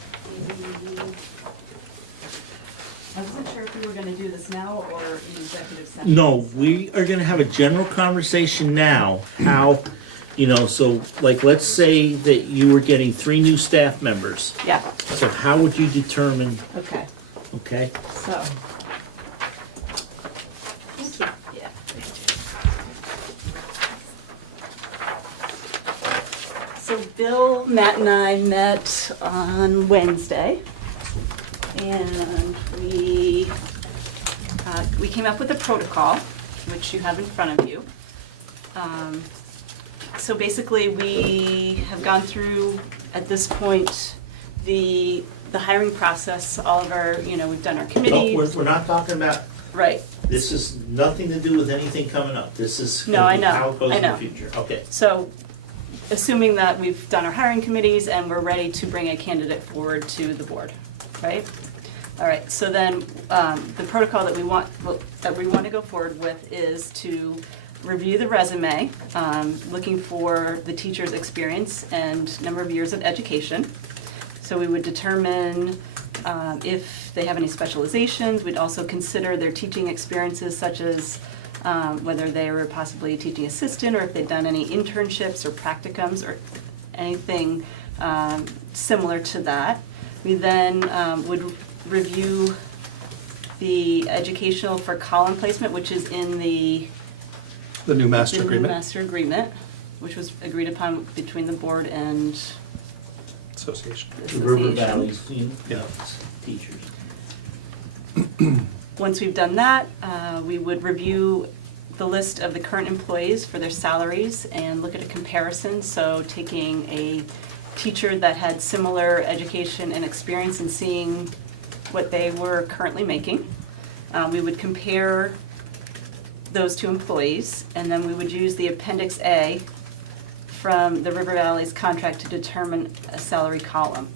I wasn't sure if we were gonna do this now or in executive session. No, we are gonna have a general conversation now, how, you know, so like, let's say that you were getting 3 new staff members. Yeah, So how would you determine, okay, okay? so, Thank you. yeah. So Bill, Matt, and I met on Wednesday, and we came up with a protocol, which you have in front of you. So basically, we have gone through, at this point, the hiring process, all of our, you know, we've done our No, committees. we're not talking about, Right, this is nothing to do with anything coming up. This is No, I know, how it goes I in the know. future. Okay. so assuming that we've done our hiring committees and we're ready to bring a candidate forward to the board, right? All right, so then the protocol that we want to go forward with is to review the resume, looking for the teacher's experience and number of years of education. So we would determine if they have any specializations. We'd also consider their teaching experiences, such as whether they were possibly a teaching assistant or if they'd done any internships or practicums or anything similar to that. We then would review the educational for column placement, which is in the The new master the new agreement, master agreement, which was agreed upon between the board and association. the The River association. Valleys, you know, Yeah. teachers. Once we've done that, we would review the list of the current employees for their salaries and look at a comparison. So taking a teacher that had similar education and experience and seeing what they were currently making. We would compare those 2 employees, and then we would use the Appendix A from the River Valley's contract to determine a salary column.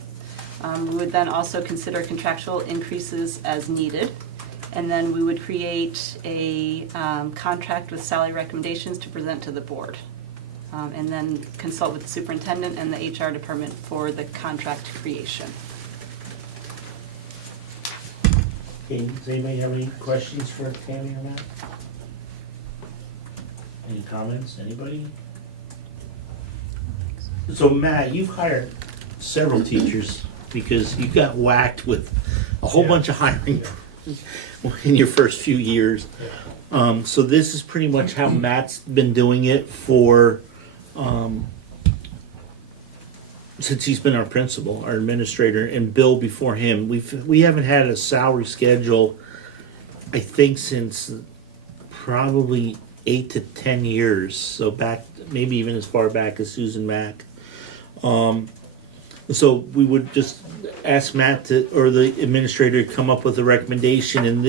We would then also consider contractual increases as needed. And then we would create a contract with salary recommendations to present to the board. And then consult with the superintendent and the HR department for the contract creation. Okay, does anybody have any questions for Tammy on that? Any comments, anybody? So Matt, you've hired several teachers because you got whacked with a whole Yeah. bunch of hiring in your first few years. So this is pretty much how Matt's been doing it for, since he's been our principal, our administrator, and Bill before him. We haven't had a salary schedule, I think, since probably 8 to 10 years. So back, maybe even as far back as Susan Mack. So we would just ask Matt to, or the administrator to come up with a recommendation, and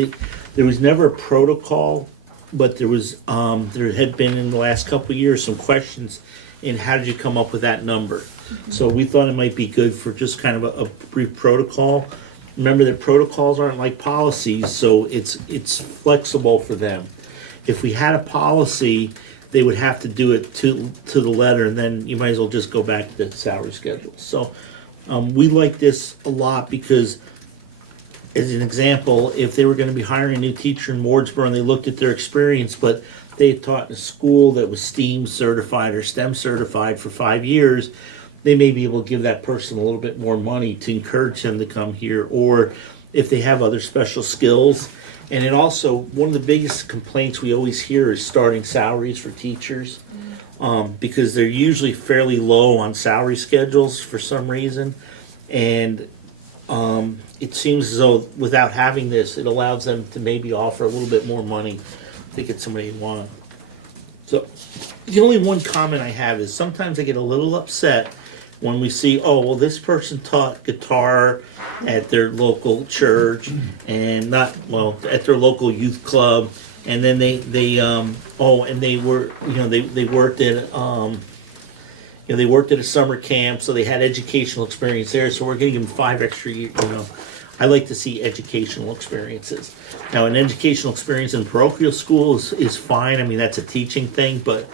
there was never a protocol, but there was, there had been in the last couple of years some questions in how did you come up with that number? So we thought it might be good for just kind of a brief protocol. Remember that protocols aren't like policies, so it's flexible for them. If we had a policy, they would have to do it to the letter, and then you might as well just go back to the salary schedule. So we like this a lot because as an example, if they were gonna be hiring a new teacher in Wardsboro and they looked at their experience, but they had taught in a school that was STEAM certified or STEM certified for 5 years, they may be able to give that person a little bit more money to encourage them to come here, or if they have other special skills. And it also, one of the biggest complaints we always hear is starting salaries for teachers, because they're usually fairly low on salary schedules for some reason. And it seems as though without having this, it allows them to maybe offer a little bit more money to get somebody they want. So the only one comment I have is sometimes I get a little upset when we see, oh, well, this person taught guitar at their local church and not, well, at their local youth club, and then they were, they worked at, they worked at a summer camp, so they had educational experience there, so we're gonna give them 5 extra years, I like to see educational experiences. Now, an educational experience in parochial school is fine, I mean, that's a teaching thing, but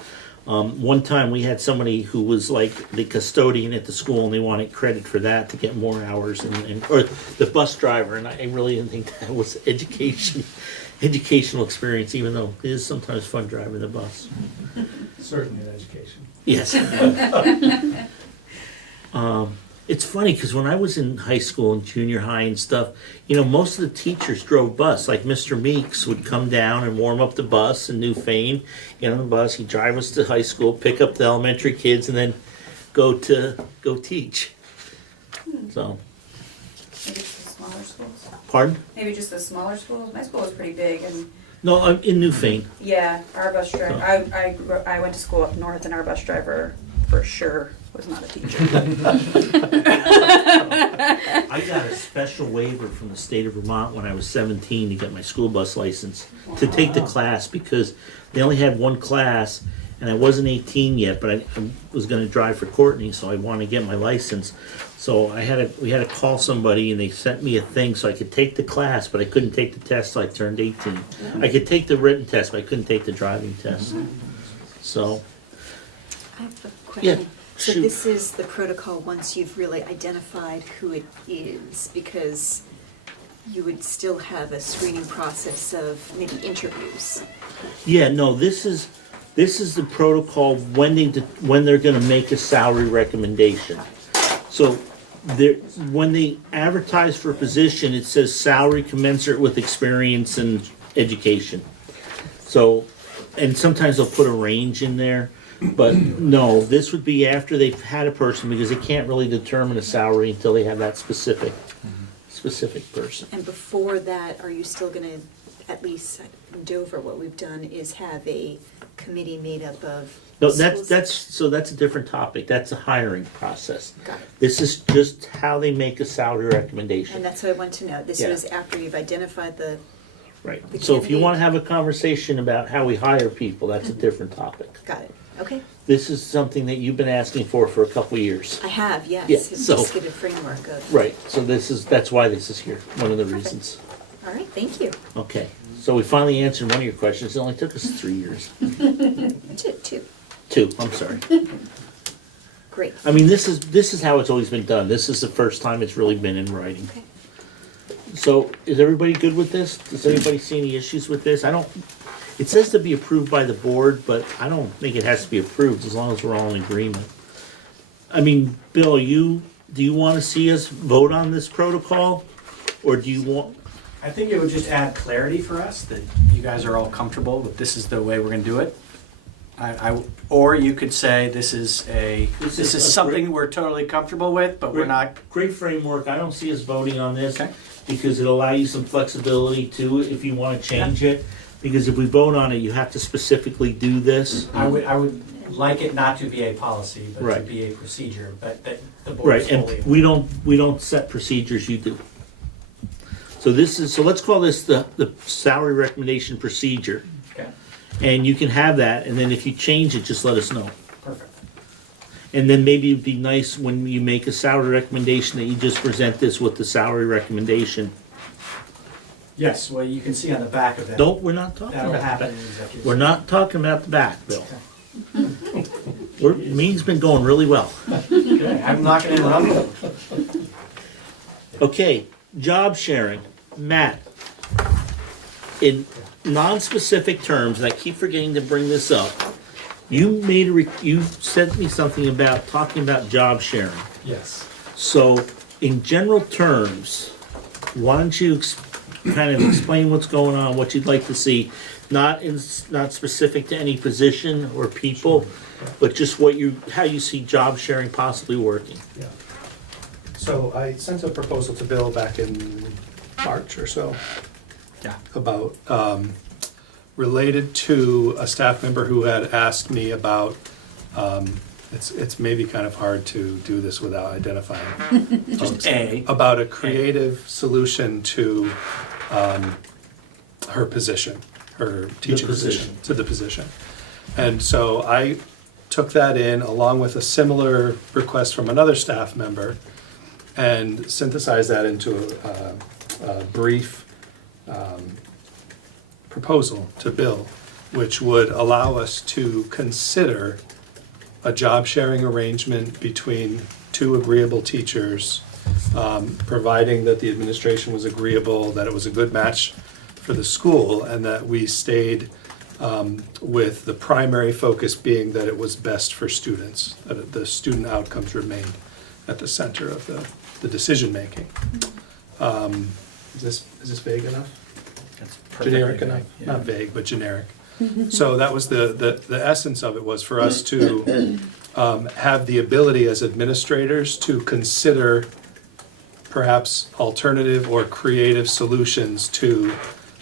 one time we had somebody who was like the custodian at the school and they wanted credit for that to get more hours, or the bus driver, and I really didn't think that was educational experience, even though it is sometimes fun driving the bus. Certainly an education. Yes. It's funny because when I was in high school and junior high and stuff, most of the teachers drove bus. Like Mr. Meeks would come down and warm up the bus in Newfane. Get on the bus, he'd drive us to high school, pick up the elementary kids, and then go teach. So, Maybe just the smaller schools. pardon? Maybe just the smaller schools. My school was pretty big, and No, I'm in Newfane. yeah, our bus driver. I went to school up north, and our bus driver for sure was not a teacher. I got a special waiver from the state of Vermont when I was 17 to get my school bus license to take the class because they only had one class and I wasn't 18 yet, but I was going to drive for Courtney, so I wanted to get my license. So we had to call somebody and they sent me a thing so I could take the class, but I couldn't take the test till I turned 18. I could take the written test, but I couldn't take the driving test. So, I have a yeah. question. So Shoot. this is the protocol once you've really identified who it is, because you would still have a screening process of maybe interviews. Yeah, no, this is the protocol when they're going to make a salary recommendation. So when they advertise for a position, it says salary commensurate with experience and education. So, and sometimes they'll put a range in there, but no, this would be after they've had a person because they can't really determine a salary until they have that specific person. And before that, are you still gonna, at least in Dover, what we've done is have a committee made up of No, schools? that's a different topic. That's a hiring process. Got it. This is just how they make a salary recommendation. And that's what I want to know. This Yeah. was after you've identified the, Right. the So if you candidate. want to have a conversation about how we hire people, that's a different topic. got it, okay. This is something that you've been asking for a couple of years. I have, yes. Yeah, It's so- Just get a framework of. Right. So that's why this is here. One of the reasons. All right, thank you. Okay. So we finally answered one of your questions. It only took us 3 years. Two, 2. I'm sorry. great. I mean, this is how it's always been done. This is the first time it's really been in writing. Okay. So is everybody good with this? Does anybody see any issues with this? It says to be approved by the board, but I don't think it has to be approved as long as we're all in agreement. I mean, Bill, do you want to see us vote on this protocol? Or do you want, I think it would just add clarity for us that you guys are all comfortable with this is the way we're gonna do it. Or you could say this is This is a something we're totally comfortable with, but we're not. great framework, I don't see us voting on this. Okay. Because it'll allow you some flexibility too, if you want to change it. Because if we vote on it, you have to specifically do this. I would like it not to be a policy, but to Right. be a procedure, but that the board Right, is fully. and we don't set procedures, you do. So let's call this the salary recommendation procedure. Okay, And you can have that, and then if you change it, just let us know. perfect. And then maybe it'd be nice when you make a salary recommendation that you just present this with the salary recommendation. Yes, well, you can see on the back of that. We're not talking That'll about happen that. in executive. We're not talking about the back, Bill. Meeting's been going really well. Okay, I'm not gonna interrupt. Okay, job sharing. Matt, in non-specific terms, and I keep forgetting to bring this up, you you sent me something about talking about job sharing. Yes. So, in general terms, why don't you kind of explain what's going on, what you'd like to see, not specific to any position or people, but just how you see job sharing possibly working. Yeah. So I sent a proposal to Bill back in March or so. Yeah. About, related to a staff member who had asked me about, it's maybe kind of hard to do this without identifying. Just A. About a creative solution to her position, her teaching position, to the position. And so I took that in along with a similar request from another staff member and synthesized that into a brief proposal to Bill, which would allow us to consider a job sharing arrangement between two agreeable teachers, providing that the administration was agreeable, that it was a good match for the school, and that we stayed with the primary focus being that it was best for students, that the student outcomes remained at the center of the decision-making. Is this vague enough? That's perfectly Generic vague, enough? yeah. Not vague, but generic. So that was the essence of it, was for us to have the ability as administrators to consider perhaps alternative or creative solutions to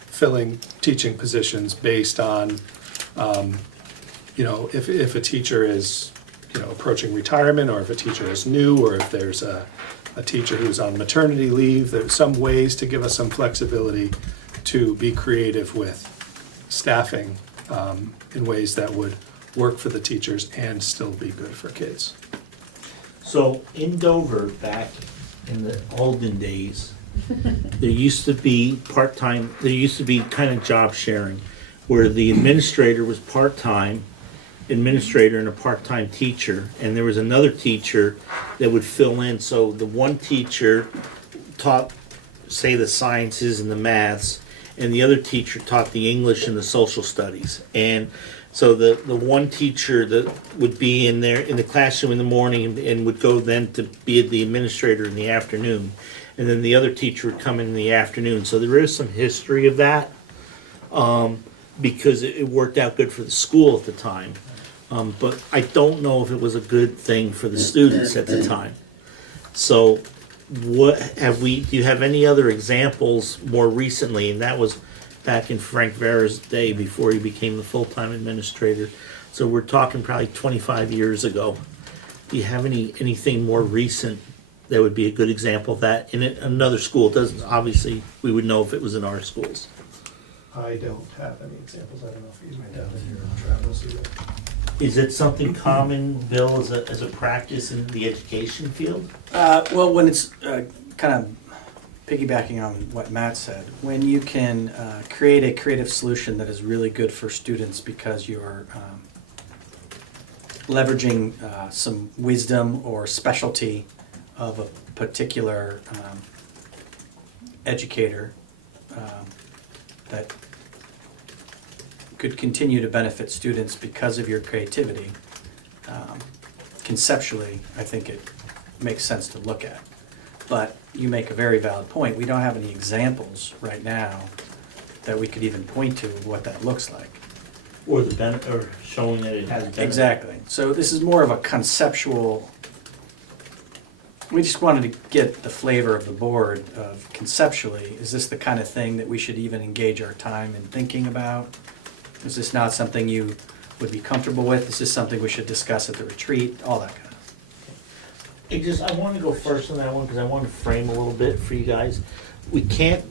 filling teaching positions based on, if a teacher is, approaching retirement, or if a teacher is new, or if there's a teacher who's on maternity leave. There's some ways to give us some flexibility to be creative with staffing in ways that would work for the teachers and still be good for kids. So in Dover, back in the olden days, there used to be kind of job sharing, where the administrator was part-time administrator and a part-time teacher, and there was another teacher that would fill in. So the one teacher taught, say, the sciences and the maths, and the other teacher taught the English and the social studies. And so the one teacher that would be in the classroom in the morning and would go then to be the administrator in the afternoon, and then the other teacher would come in the afternoon. So there is some history of that, because it worked out good for the school at the time. But I don't know if it was a good thing for the students at the time. So do you have any other examples more recently? And that was back in Frank Vera's day before he became the full-time administrator. So we're talking probably 25 years ago. Do you have anything more recent that would be a good example of that in another school? Obviously, we would know if it was in our schools. I don't have any examples. I don't know if you might have in your travels either. Is it something common, Bill, as a practice in the education field? Well, when it's kind of piggybacking on what Matt said, when you can create a creative solution that is really good for students because you're leveraging some wisdom or specialty of a particular educator that could continue to benefit students because of your creativity, conceptually, I think it makes sense to look at. But you make a very valid point. We don't have any examples right now that we could even point to of what that looks like. Or or showing that it has benefit. Exactly. So this is more of a conceptual. We just wanted to get the flavor of the board of conceptually, is this the kind of thing that we should even engage our time in thinking about? Is this not something you would be comfortable with? Is this something we should discuss at the retreat? All that kind of. I want to go first on that one because I want to frame a little bit for you guys. We can't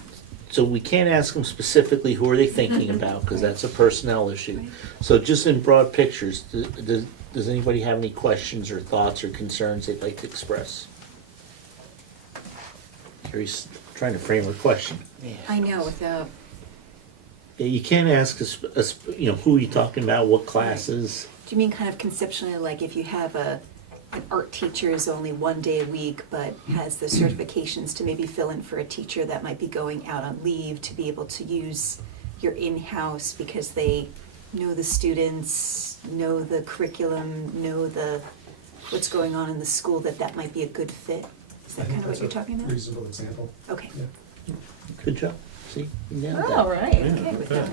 ask them specifically who are they thinking about, because that's a personnel issue. So just in broad pictures, does anybody have any questions or thoughts or concerns they'd like to express? Carrie's trying to frame her question. I know, without, Yeah, you can't ask us, who are you talking about, what classes? do you mean kind of conceptually, like if you have a an art teacher is only 1 day a week, but has the certifications to maybe fill in for a teacher that might be going out on leave, to be able to use your in-house because they know the students, know the curriculum, know what's going on in the school, that might be a good fit. Is that kind of what you're talking about? Reasonable example. Okay. Yeah. Good job. See, you nailed All that. right. Okay, with that.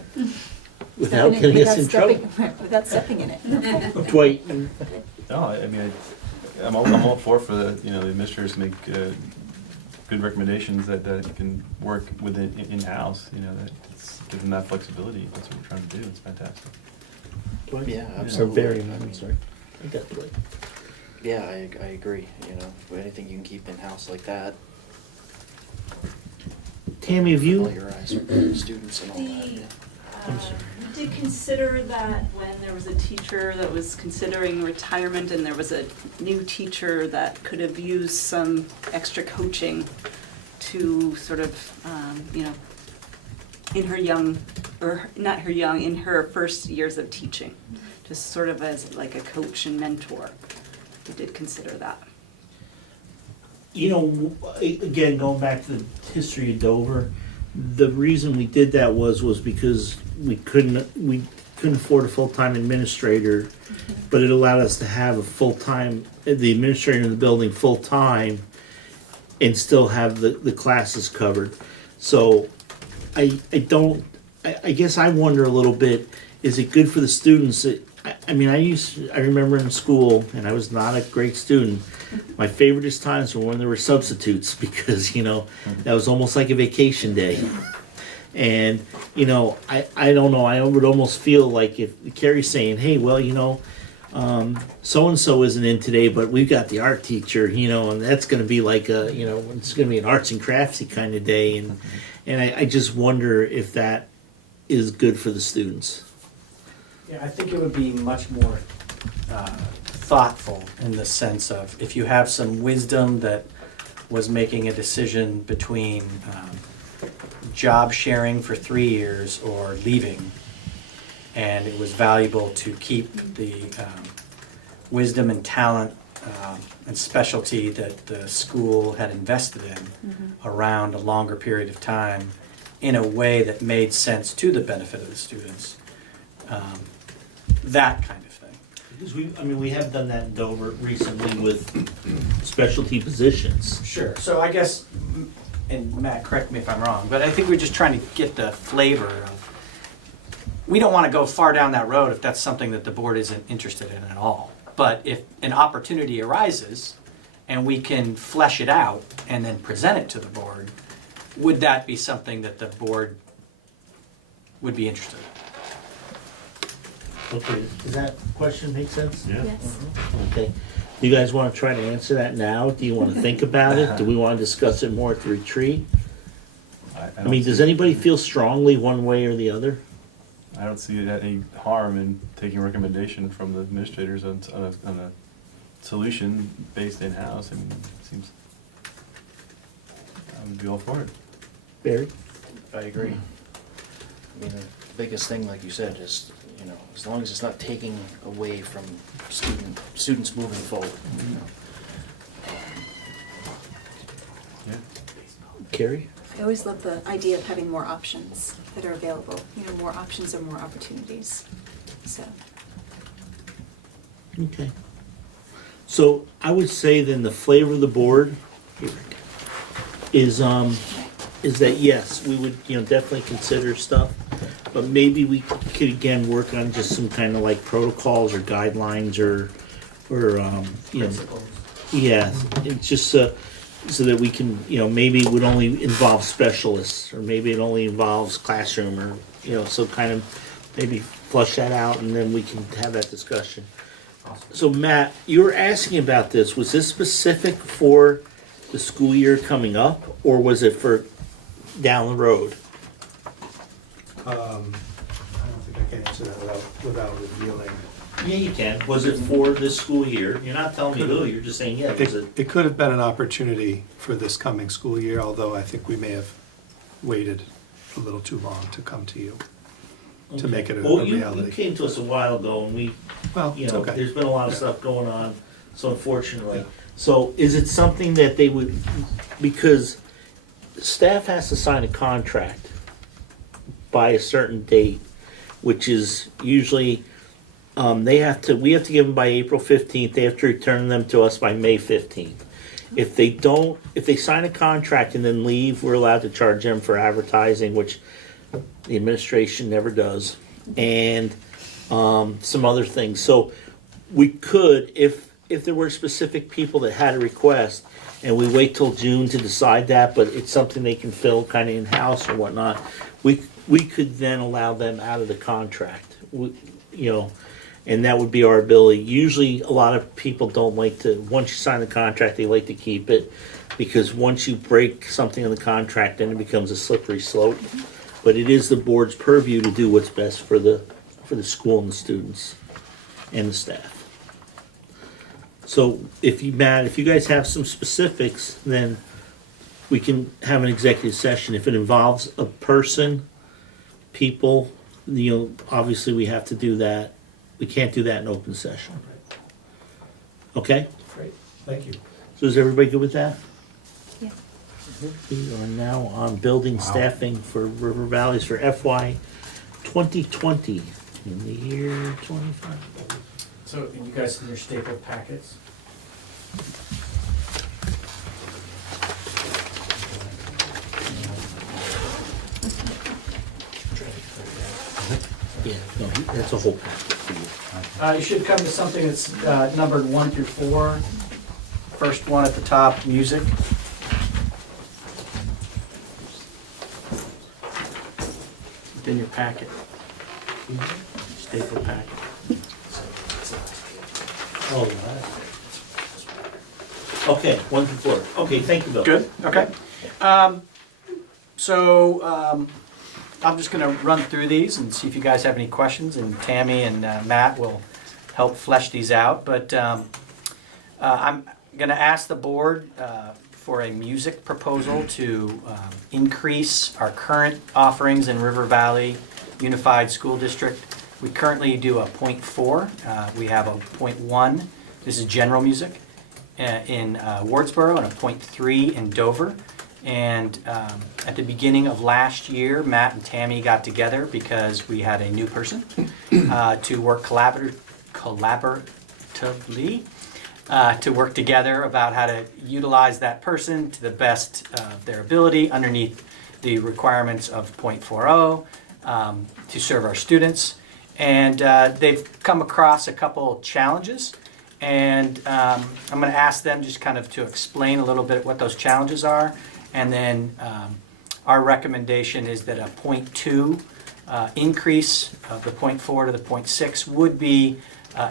Without getting us in trouble. Without stepping in it. Dwight, No, I mean, I'm all for the, you know, the administrators make good recommendations that can work within, in-house, you know, that give them that flexibility. That's what we're trying to do. It's fantastic. Dwight? Yeah, Or absolutely. Barry, I'm sorry. I got Dwight. Yeah, I agree, you know, anything you can keep in-house like that, Tammy, have you? familiarize with the students and all that, yeah. We did consider that when there was a teacher that was considering retirement and there was a new teacher that could have used some extra coaching to sort of, you know, in her young, or not her young, in her first years of teaching, just sort of as like a coach and mentor. We did consider that. You know, again, going back to the history of Dover, the reason we did that was because we couldn't afford a full-time administrator, but it allowed us to have a full-time, the administrator in the building full-time, and still have the classes covered. So I guess I wonder a little bit, is it good for the students? I mean, I remember in school, and I was not a great student, my favoriteest times were when there were substitutes, because, you know, that was almost like a vacation day. And, you know, I don't know, I would almost feel like if Carrie's saying, hey, well, you know, so-and-so isn't in today, but we've got the art teacher, you know, and that's going to be like a, you know, it's going to be an arts and craftsy kind of day. And I just wonder if that is good for the students. Yeah, I think it would be much more thoughtful in the sense of if you have some wisdom that was making a decision between job sharing for 3 years or leaving, and it was valuable to keep the wisdom and talent and specialty that the school had invested in around a longer period of time in a way that made sense to the benefit of the students. That kind of thing. Because we have done that in Dover recently with specialty positions. Sure. So I guess, and Matt, correct me if I'm wrong, but I think we're just trying to get the flavor of, we don't want to go far down that road if that's something that the board isn't interested in at all. But if an opportunity arises and we can flesh it out and then present it to the board, would that be something that the board would be interested in? Okay, does that question make sense? Yeah. Yes. Okay. Do you guys want to try to answer that now? Do you want to think about it? Do we want to discuss it more at the retreat? I mean, does anybody feel strongly one way or the other? I don't see any harm in taking a recommendation from the administrators on a solution based in-house. I mean, it seems, I would be all for it. Barry? I agree. I mean, the biggest thing, like you said, is, you know, as long as it's not taking away from students moving forward, you know. Yeah. Carrie? I always love the idea of having more options that are available. You know, more options are more opportunities. So, Okay. So I would say then the flavor of the board is that yes, we would, you know, definitely consider stuff, but maybe we could again work on just some kind of like protocols or guidelines or you know, yeah, it's just so that we can, you know, maybe it would only involve specialists, or maybe it only involves classroom, or, you know, so kind of maybe flush that out and then we can have that discussion. So Matt, you were asking about this. Was this specific for the school year coming up, or was it for down the road? I don't think I can answer that without revealing. Yeah, you can. Was it for this school year? You're not telling me who, you're just saying, yeah, was it? It could have been an opportunity for this coming school year, although I think we may have waited a little too long to come to you, to make it a Well, you reality. came to us a while ago and we, Well, you it's know, okay. there's been a lot of stuff going on So unfortunately, so is it something that they would, because staff has to sign a contract by a certain date, which is usually, we have to give them by April 15th, they have to return them to us by May 15th. If they don't, if they sign a contract and then leave, we're allowed to charge them for advertising, which the administration never does, and some other things. So we could, if there were specific people that had a request, and we wait till June to decide that, but it's something they can fill kind of in-house or whatnot, we could then allow them out of the contract, and that would be our ability. Usually, a lot of people don't like to, once you sign the contract, they like to keep it, because once you break something in the contract, then it becomes a slippery slope. But it is the board's purview to do what's best for the school and the students and the staff. So if you guys have some specifics, then we can have an executive session. If it involves a person, people, obviously we have to do that. We can't do that in open session. Okay? Great, thank you. So is everybody good with that? Yeah. We are now on building staffing for River Valleys for FY 2020 in the year 25. So you guys in your stapled packets? Yeah, no, that's a whole packet for you. You should come to something that's numbered 1 through 4. First one at the top, music. Within your packet. Staple packet. Oh, okay, 1 through 4. Okay, thank you, Bill. Good, okay. So I'm just gonna run through these and see if you guys have any questions, and Tammy and Matt will help flesh these out. But I'm gonna ask the board for a music proposal to increase our current offerings in River Valley Unified School District. We currently do a 0.4. We have a 0.1. This is general music in Wardsboro, and a 0.3 in Dover. And at the beginning of last year, Matt and Tammy got together because we had a new person to work collaboratively to work together about how to utilize that person to the best of their ability underneath the requirements of 0.40 to serve our students. And they've come across a couple challenges, and I'm going to ask them just kind of to explain a little bit what those challenges are. And then our recommendation is that a 0.2 increase of the 0.4 to the 0.6 would be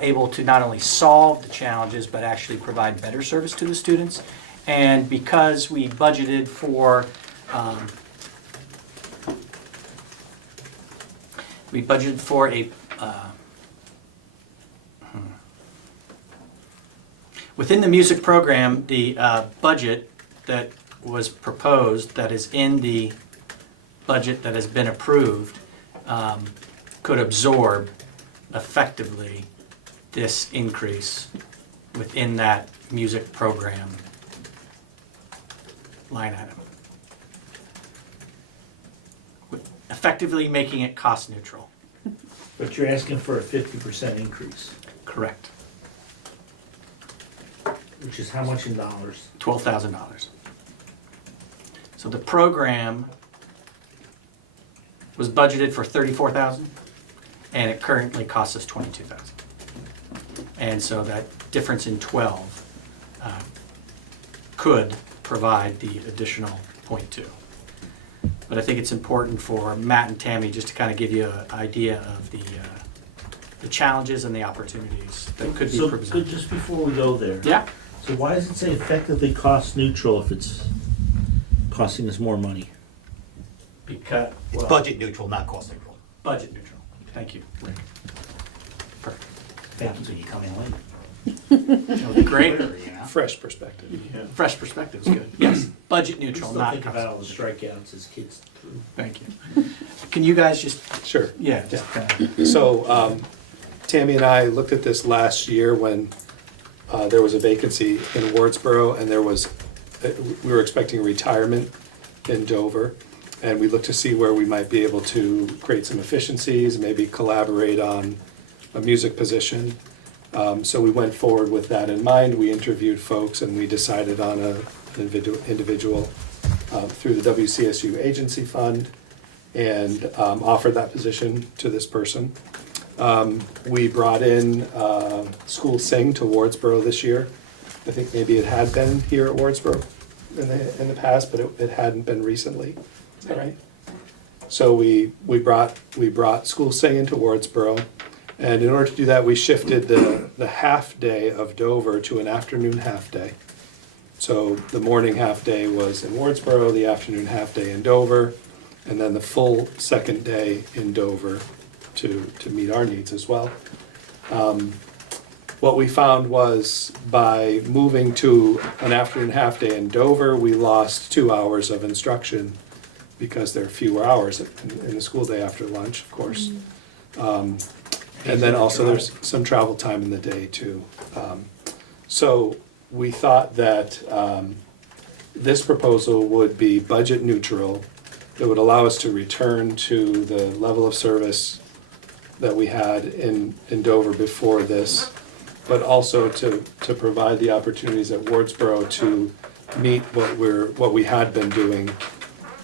able to not only solve the challenges, but actually provide better service to the students. And because we budgeted for a within the music program, the budget that was proposed, that is in the budget that has been approved, could absorb effectively this increase within that music program line item, effectively making it cost neutral. But you're asking for a 50% increase, Correct. which is how much in dollars? $12,000. So the program was budgeted for $34,000, and it currently costs us $22,000. And so that difference in 12 could provide the additional 0.2. But I think it's important for Matt and Tammy just to kind of give you an idea of the challenges and the opportunities that could be So, presented. just before we go there. Yeah. So why does it say effectively cost neutral if it's costing us more money? Because, It's budget neutral, not cost neutral. budget neutral. Thank you, Rick. Perfect. Thank you. So you come in late. Great. Clear, you know? Fresh perspective. Fresh perspective is good. Yes, budget We neutral, still not think cost. about all the strikeouts as kids. Thank you. Can you guys just, Sure. yeah, just kind of, So Tammy and I looked at this last year when there was a vacancy in Wardsboro, and we were expecting a retirement in Dover, and we looked to see where we might be able to create some efficiencies, maybe collaborate on a music position. So we went forward with that in mind. We interviewed folks, and we decided on an individual through the WCSU agency fund, and offered that position to this person. We brought in School Sing to Wardsboro this year. I think maybe it had been here at Wardsboro in the past, but it hadn't been recently. Is that right? So we brought School Sing into Wardsboro, and in order to do that, we shifted the half day of Dover to an afternoon half day. So the morning half day was in Wardsboro, the afternoon half day in Dover, and then the full second day in Dover to meet our needs as well. What we found was by moving to an afternoon half day in Dover, we lost 2 hours of instruction because there are fewer hours in the school day after lunch, of course. And then also there's some travel time in the day too. So we thought that this proposal would be budget neutral. It would allow us to return to the level of service that we had in Dover before this, but also to provide the opportunities at Wardsboro to meet what we had been doing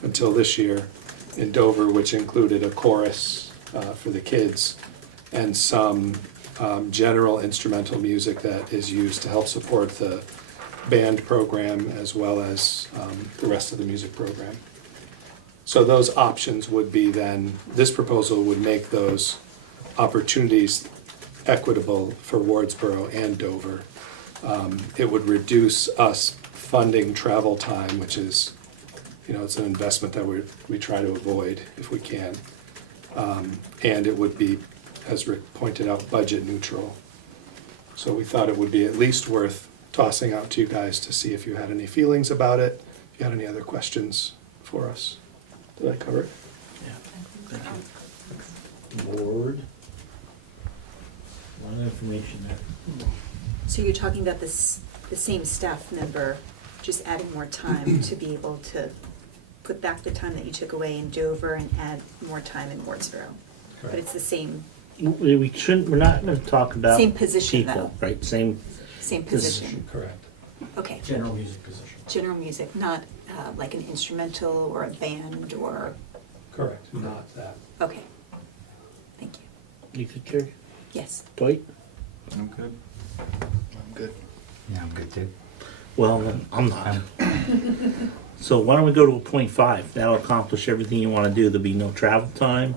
until this year in Dover, which included a chorus for the kids and some general instrumental music that is used to help support the band program as well as the rest of the music program. So those options would be then, this proposal would make those opportunities equitable for Wardsboro and Dover. It would reduce us funding travel time, which is, it's an investment that we try to avoid if we can. And it would be, as Rick pointed out, budget neutral. So we thought it would be at least worth tossing out to you guys to see if you had any feelings about it, if you had any other questions for us. Did I cover it? Yeah. Thank you. Board. A lot of information there. So you're talking about the same staff member, just adding more time to be able to put back the time that you took away in Dover and add more time in Wardsboro? But it's the same We're not gonna talk about Same position, people, though. right, same position? Correct. Okay. General music position. General music, not like an instrumental or a band or, Correct, not that. okay. Thank you. You could carry, Yes. Dwight? I'm good. I'm good. Yeah, I'm good too. Well, then I'm not. So why don't we go to a 0.5? That'll accomplish everything you wanna do. There'll be no travel time.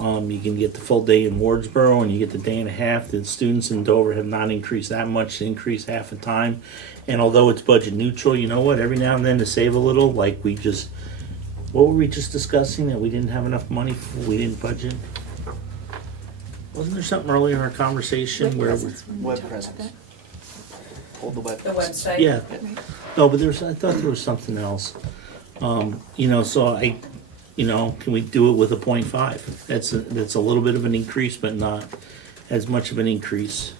You can get the full day in Wardsboro and you get the day and a half. The students in Dover have not increased that much, they increase half the time. And although it's budget neutral, you know what, every now and then to save a little, like what were we just discussing, that we didn't have enough money for, we didn't budget? Wasn't there something earlier in our conversation where we? Web presence. Hold the web. The website. Yeah, no, but I thought there was something else. So can we do it with a 0.5? That's a little bit of an increase, but not as much of an increase.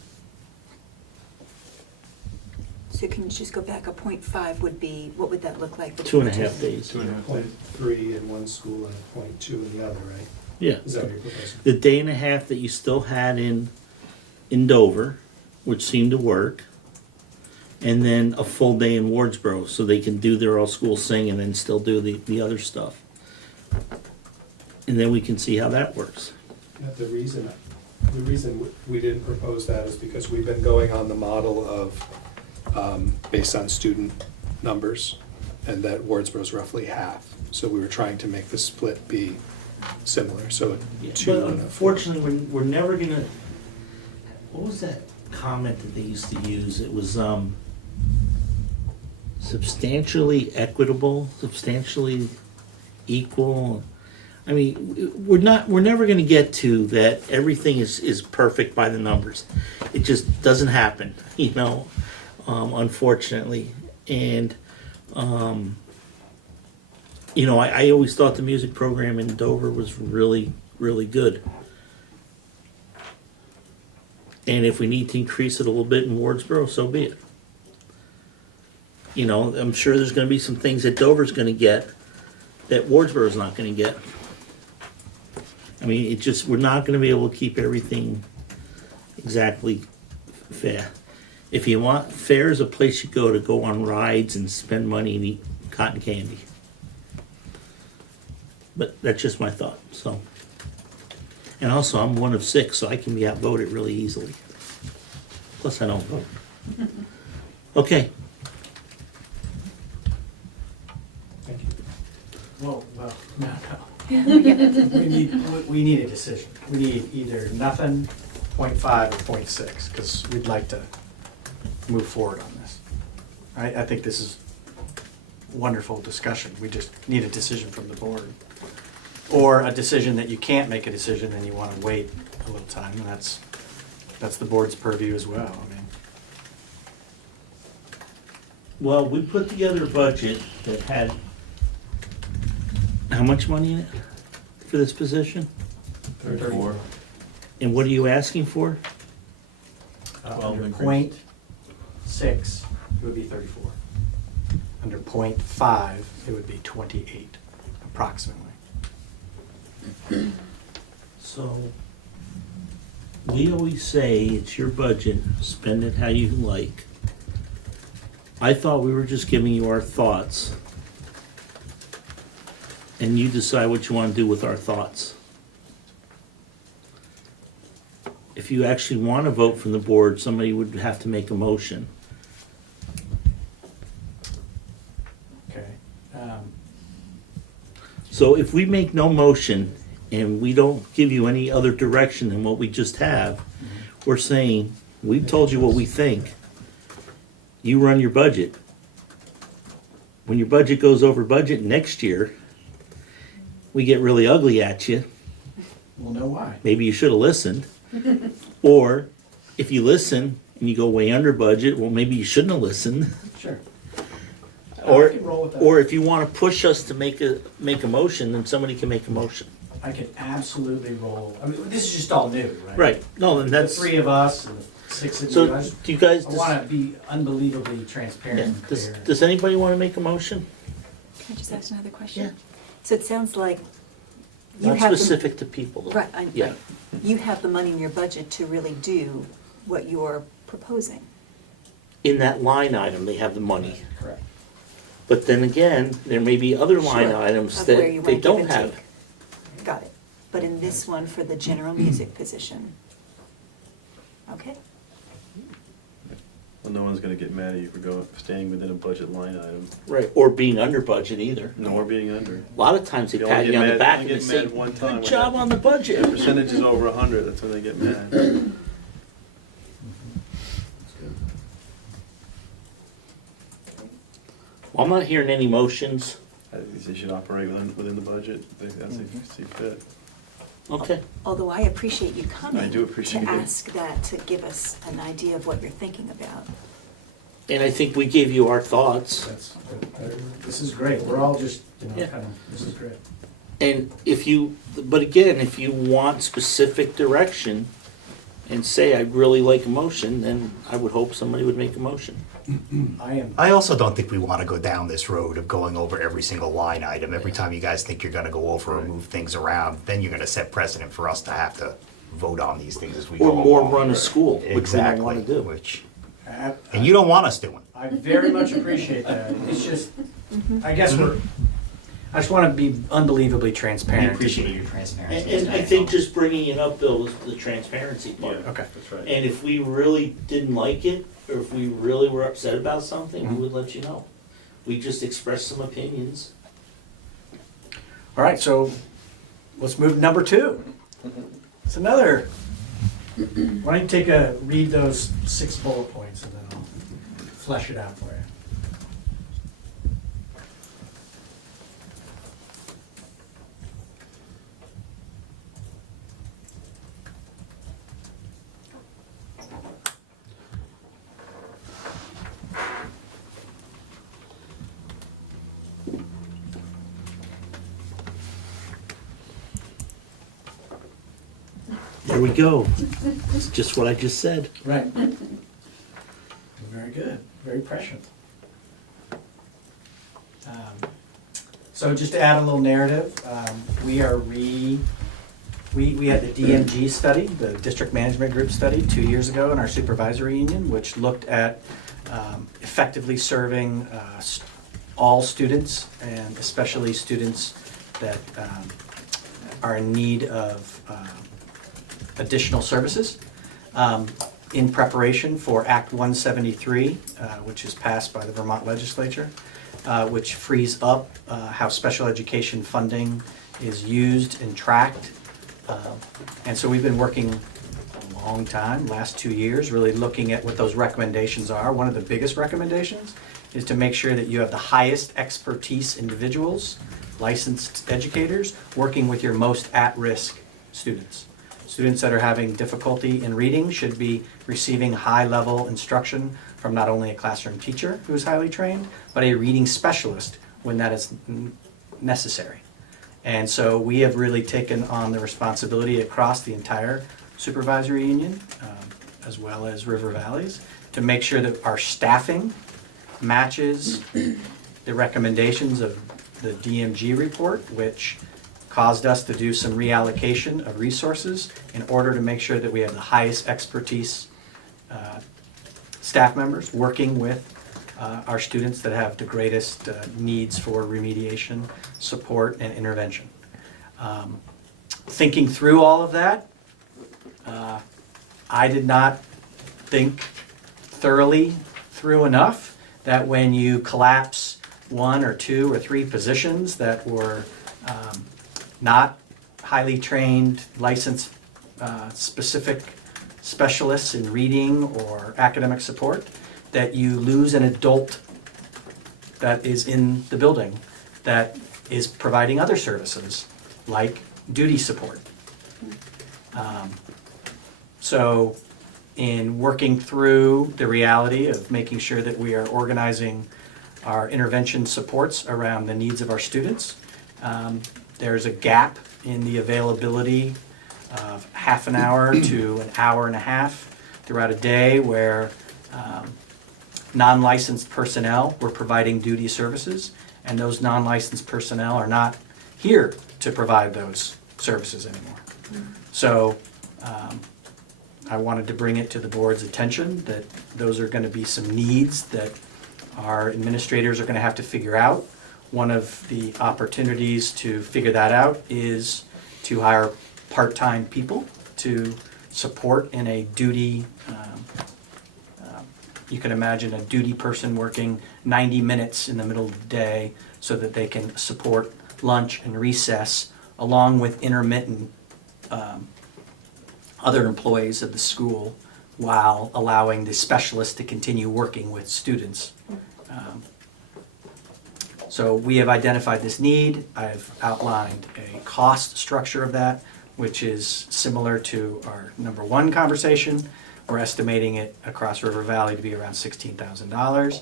So can you just go back, a 0.5 would be, what would that look like? 2.5 days. 2.5 days. 0.3 in one school and 0.2 in the other, right? Yeah. Is that what you're proposing? The day and a half that you still had in Dover, which seemed to work, and then a full day in Wardsboro, so they can do their all school sing and then still do the other stuff. And then we can see how that works. Yeah, the reason we didn't propose that is because we've been going on the model of, based on student numbers, and that Wardsboro's roughly half. So we were trying to make the split be similar, so two But and a four. unfortunately, we're never gonna, what was that comment that they used to use? It was substantially equitable, substantially equal. I mean, we're never gonna get to that everything is perfect by the numbers. It just doesn't happen, unfortunately. And I always thought the music program in Dover was really, really good. And if we need to increase it a little bit in Wardsboro, so be it. You know, I'm sure there's gonna be some things that Dover's gonna get that Wardsboro's not gonna get. I mean, it just, we're not gonna be able to keep everything exactly fair. If you want, fair is a place you go on rides and spend money and eat cotton candy. But that's just my thought, so. And also, I'm one of 6, so I can be outvoted really easily. Plus, I don't vote. Okay, Thank you. Well, no. We need a decision. We need either nothing, 0.5, or 0.6, because we'd like to move forward on this. I think this is wonderful discussion. We just need a decision from the board. Or a decision that you can't make a decision and you want to wait a little time, and that's the board's purview as well. I mean, well, we put together a budget that had, how much money in it for this position? 34. And what are you asking for? under increase. 0.6, it would be 34. Under 0.5, it would be 28, approximately. So, we always say it's your budget, spend it how you like. I thought we were just giving you our thoughts. And you decide what you want to do with our thoughts. If you actually want to vote from the board, somebody would have to make a motion. Okay. So if we make no motion and we don't give you any other direction than what we just have, we're saying, we've told you what we think. You run your budget. When your budget goes over budget next year, we get really ugly at you. We'll know why. Maybe you should have listened. Or if you listen and you go way under budget, well, maybe you shouldn't have listened. Sure. Or, I can roll with that. or if you want to push us to make a motion, then somebody can make a motion. I can absolutely roll. I mean, this is just all new, right? Right, no, then The that's, 3 of us and the 6 of you. so I do you guys, want to be unbelievably transparent yeah, and clear. does anybody want to make a motion? Can I just ask another question? Yeah. So it sounds like you Not have the- specific to people, though. Right, Yeah. right. You have the money in your budget to really do what you're proposing. In that line item, they have the money. Correct. But then again, there may be other line Sure, items of that where you they wanna give don't and have. take. Got it. But in this one, for the general music position, okay? Well, no one's gonna get mad at you for staying within a budget line item, Right, or being under budget either. nor being under. A lot of times they You only pat get you on the mad- back only and they get say, mad one time good when job that- on the budget. The percentage is over 100, that's when they get mad. Well, I'm not hearing any motions. I think they should operate within the budget, as they see fit. Okay, Although I appreciate you coming. I do appreciate To it. ask that, to give us an idea of what you're thinking about. and I think we gave you our thoughts. This is great. We're all just, Yeah. kind of, this is great. And if you, but again, if you want specific direction and say, I'd really like a motion, then I would hope somebody would make a motion. I also don't think we want to go down this road of going over every single line item. Every time you guys think you're going to go over or move things around, then you're going to set precedent for us to have to vote on these things as we go Or more along. run a school, which we don't Exactly, want to do. which, I and you don't want us doing. I very much appreciate that. It's just, I guess I just want to be unbelievably transparent. We appreciate your transparency. And I think just bringing it up, Bill, is the transparency part. Okay. That's right. And if we really didn't like it, or if we really were upset about something, we would let you know. We just expressed some opinions. All right, so let's move to number 2. It's another, why don't you read those 6 bullet points and then I'll flesh it out for you. There we go. It's just what I just said. Right. Very good, very prescient. So just to add a little narrative, we had the DMG study, the District Management Group study, 2 years ago in our supervisory union, which looked at effectively serving all students, and especially students that are in need of additional services. In preparation for Act 173, which is passed by the Vermont legislature, which frees up how special education funding is used and tracked. And so we've been working a long time, last 2 years, really looking at what those recommendations are. One of the biggest recommendations is to make sure that you have the highest expertise individuals, licensed educators, working with your most at-risk students. Students that are having difficulty in reading should be receiving high-level instruction from not only a classroom teacher who is highly trained, but a reading specialist when that is necessary. And so we have really taken on the responsibility across the entire supervisory union, as well as River Valley's, to make sure that our staffing matches the recommendations of the DMG report, which caused us to do some reallocation of resources in order to make sure that we have the highest expertise staff members working with our students that have the greatest needs for remediation, support, and intervention. Thinking through all of that, I did not think thoroughly through enough that when you collapse 1 or 2 or 3 positions that were not highly trained, licensed, specific specialists in reading or academic support, that you lose an adult that is in the building that is providing other services like duty support. So in working through the reality of making sure that we are organizing our intervention supports around the needs of our students, there's a gap in the availability of half an hour to an hour and a half throughout a day where non-licensed personnel were providing duty services, and those non-licensed personnel are not here to provide those services anymore. So I wanted to bring it to the board's attention that those are going to be some needs that our administrators are going to have to figure out. One of the opportunities to figure that out is to hire part-time people to support in a duty. You can imagine a duty person working 90 minutes in the middle of the day so that they can support lunch and recess along with intermittent other employees of the school while allowing the specialist to continue working with students. So we have identified this need. I've outlined a cost structure of that, which is similar to our number 1 conversation. We're estimating it across River Valley to be around $16,000.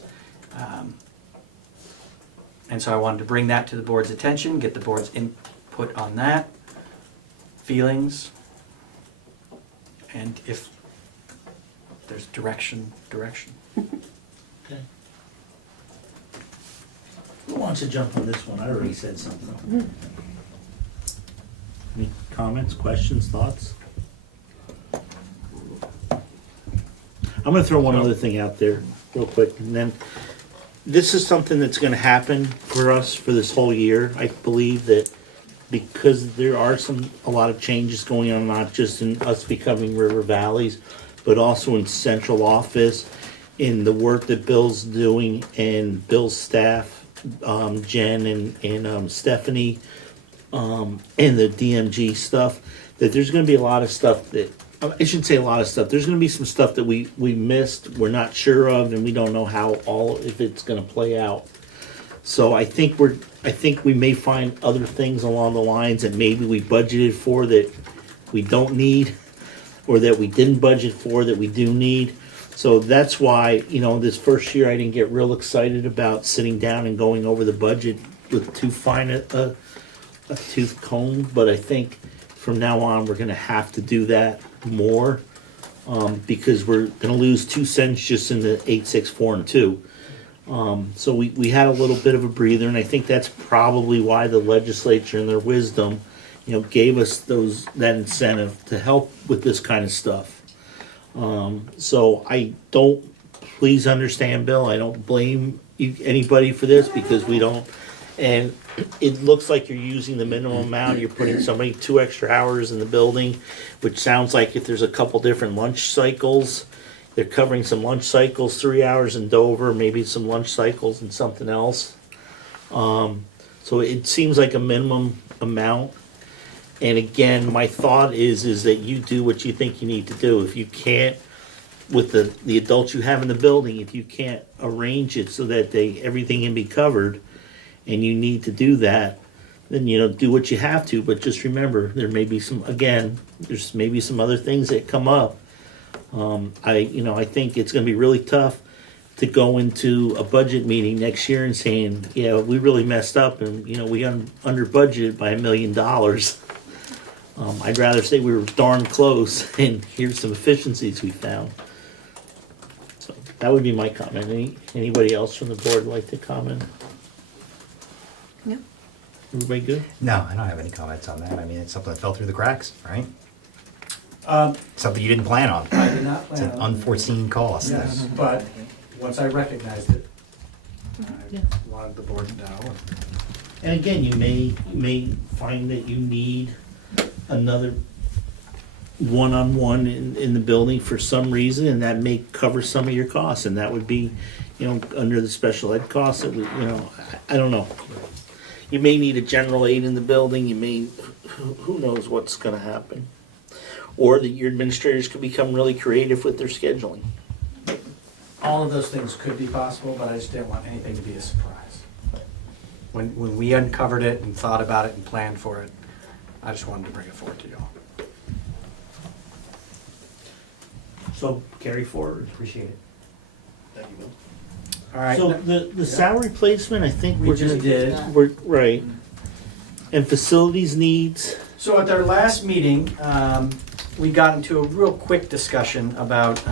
And so I wanted to bring that to the board's attention, get the board's input on that, feelings, and if there's direction. Okay. Who wants to jump on this one? I already said something. Any comments, questions, thoughts? I'm gonna throw one other thing out there real quick, and then this is something that's gonna happen for us for this whole year. I believe that because there are a lot of changes going on, not just in us becoming River Valleys, but also in central office, in the work that Bill's doing and Bill's staff, Jen and Stephanie, and the DMG stuff, that there's gonna be a lot of stuff that, I shouldn't say a lot of stuff, there's gonna be some stuff that we missed, we're not sure of, and we don't know how if it's gonna play out. So I think we may find other things along the lines that maybe we budgeted for that we don't need, or that we didn't budget for that we do need. So that's why, this first year I didn't get real excited about sitting down and going over the budget with too fine a tooth comb, but I think from now on, we're gonna have to do that more, because we're gonna lose 2 cents just in the 8, 6, 4, and 2. So we had a little bit of a breather, and I think that's probably why the legislature in their wisdom, gave us that incentive to help with this kind of stuff. So I don't, please understand, Bill, I don't blame anybody for this, because we don't, and it looks like you're using the minimum amount, you're putting somebody 2 extra hours in the building, which sounds like if there's a couple different lunch cycles, they're covering some lunch cycles, 3 hours in Dover, maybe some lunch cycles and something else. So it seems like a minimum amount. And again, my thought is that you do what you think you need to do. If you can't, with the adults you have in the building, if you can't arrange it so that everything can be covered, and you need to do that, then do what you have to. But just remember, there may be there's maybe some other things that come up. I think it's going to be really tough to go into a budget meeting next year and saying, yeah, we really messed up, and we under budgeted by $1 million. I'd rather say we were darn close, and here's some efficiencies we found. So that would be my comment. Anybody else from the board like to comment? No. Everybody good? No, I don't have any comments on that. I mean, it's something that fell through the cracks, right? Something you didn't plan on. I did not It's plan an on. unforeseen cost. Yes, but once I recognized it, Yeah. I wanted the board to know. And again, you may find that you need another one-on-one in the building for some reason, and that may cover some of your costs, and that would be, under the special ed costs, that would, I don't know. You may need a general aid in the building, who knows what's gonna happen. Or that your administrators could become really creative with their scheduling. All of those things could be possible, but I just didn't want anything to be a surprise. When we uncovered it and thought about it and planned for it, I just wanted to bring it forward to y'all. So carry forward. Appreciate it. Thank you, Bill. All right. So the salary placement, I think We we're just gonna, did. we're, right. And facilities needs, So at our last meeting, we got into a real quick discussion about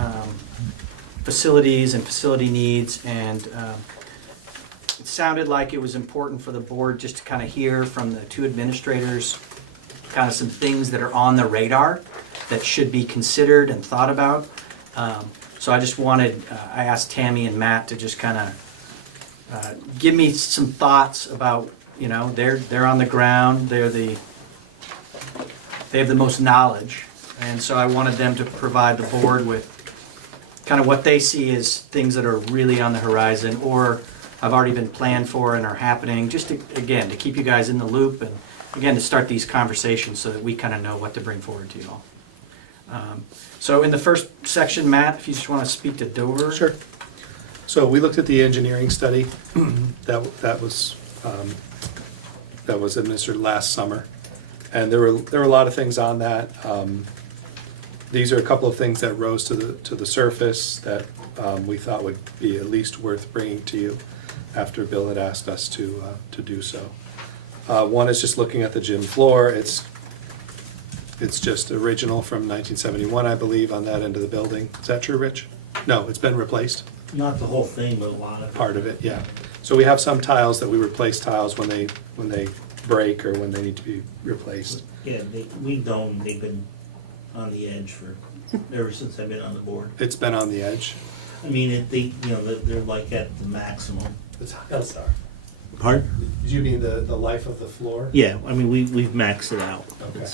facilities and facility needs, and it sounded like it was important for the board just to kind of hear from the 2 administrators kind of some things that are on the radar that should be considered and thought about. So I just wanted, I asked Tammy and Matt to just kind of give me some thoughts about, they're on the ground, they have the most knowledge, and so I wanted them to provide the board with kind of what they see as things that are really on the horizon or have already been planned for and are happening, just to, again, to keep you guys in the loop, and again, to start these conversations so that we kind of know what to bring forward to you all. So in the first section, Matt, if you just want to speak to Dover. Sure. So we looked at the engineering study that was administered last summer, and there were a lot of things on that. These are a couple of things that rose to the surface that we thought would be at least worth bringing to you after Bill had asked us to do so. One is just looking at the gym floor. It's just original from 1971, I believe, on that end of the building. Is that true, Rich? No, it's been replaced. not the whole thing, but a lot of it. Part of it, yeah. So we have some tiles that we replace tiles when they break or when they need to be replaced. Yeah, we've known they've been on the edge ever since I've been on the board. It's been on the edge. I mean, they're like at the maximum. The tiles are. Pardon? Did you mean the life of the floor? Yeah, I mean, we've maxed it out. Okay.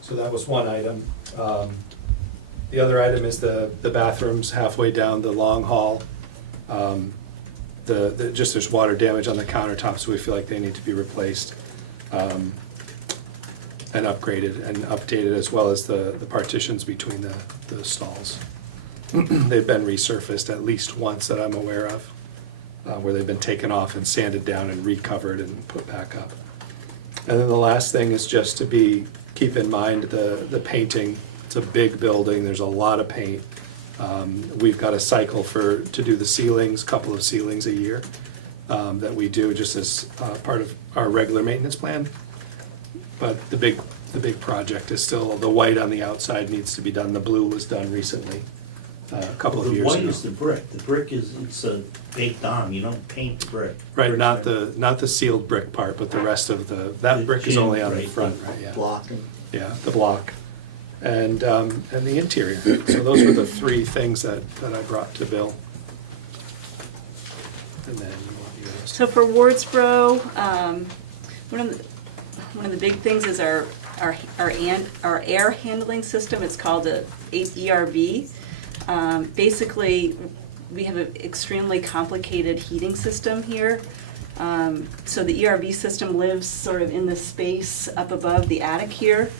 So that was one item. The other item is the bathrooms halfway down the long hall. Just there's water damage on the countertops, so we feel like they need to be replaced and upgraded and updated, as well as the partitions between the stalls. They've been resurfaced at least once that I'm aware of, where they've been taken off and sanded down and recovered and put back up. And then the last thing is just to keep in mind the painting. It's a big building, there's a lot of paint. We've got a cycle to do the ceilings, couple of ceilings a year that we do just as part of our regular maintenance plan. But the big the big project is still, the white on the outside needs to be done. The blue was done recently, a couple of The years white ago. is the brick. The brick it's a baked on. You don't paint the brick. Right, not the sealed brick part, but the rest of that brick is only on the front, right, yeah. Blocking. Yeah, the block and the interior. So those were the three things that I brought to Bill. And then you want yours. So for Wardsboro, one of the big things is our air handling system. It's called a ERV. Basically, we have an extremely complicated heating system here. So the ERV system lives sort of in the space up above the attic here.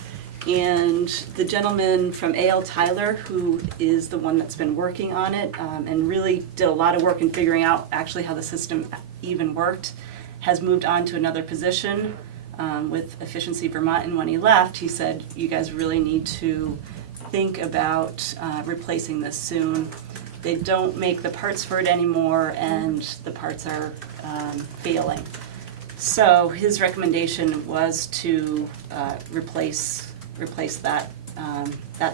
And the gentleman from A.L. Tyler, who is the one that's been working on it and really did a lot of work in figuring out actually how the system even worked, has moved on to another position with Efficiency Vermont. And when he left, he said, you guys really need to think about replacing this soon. They don't make the parts for it anymore, and the parts are failing. So his recommendation was to replace that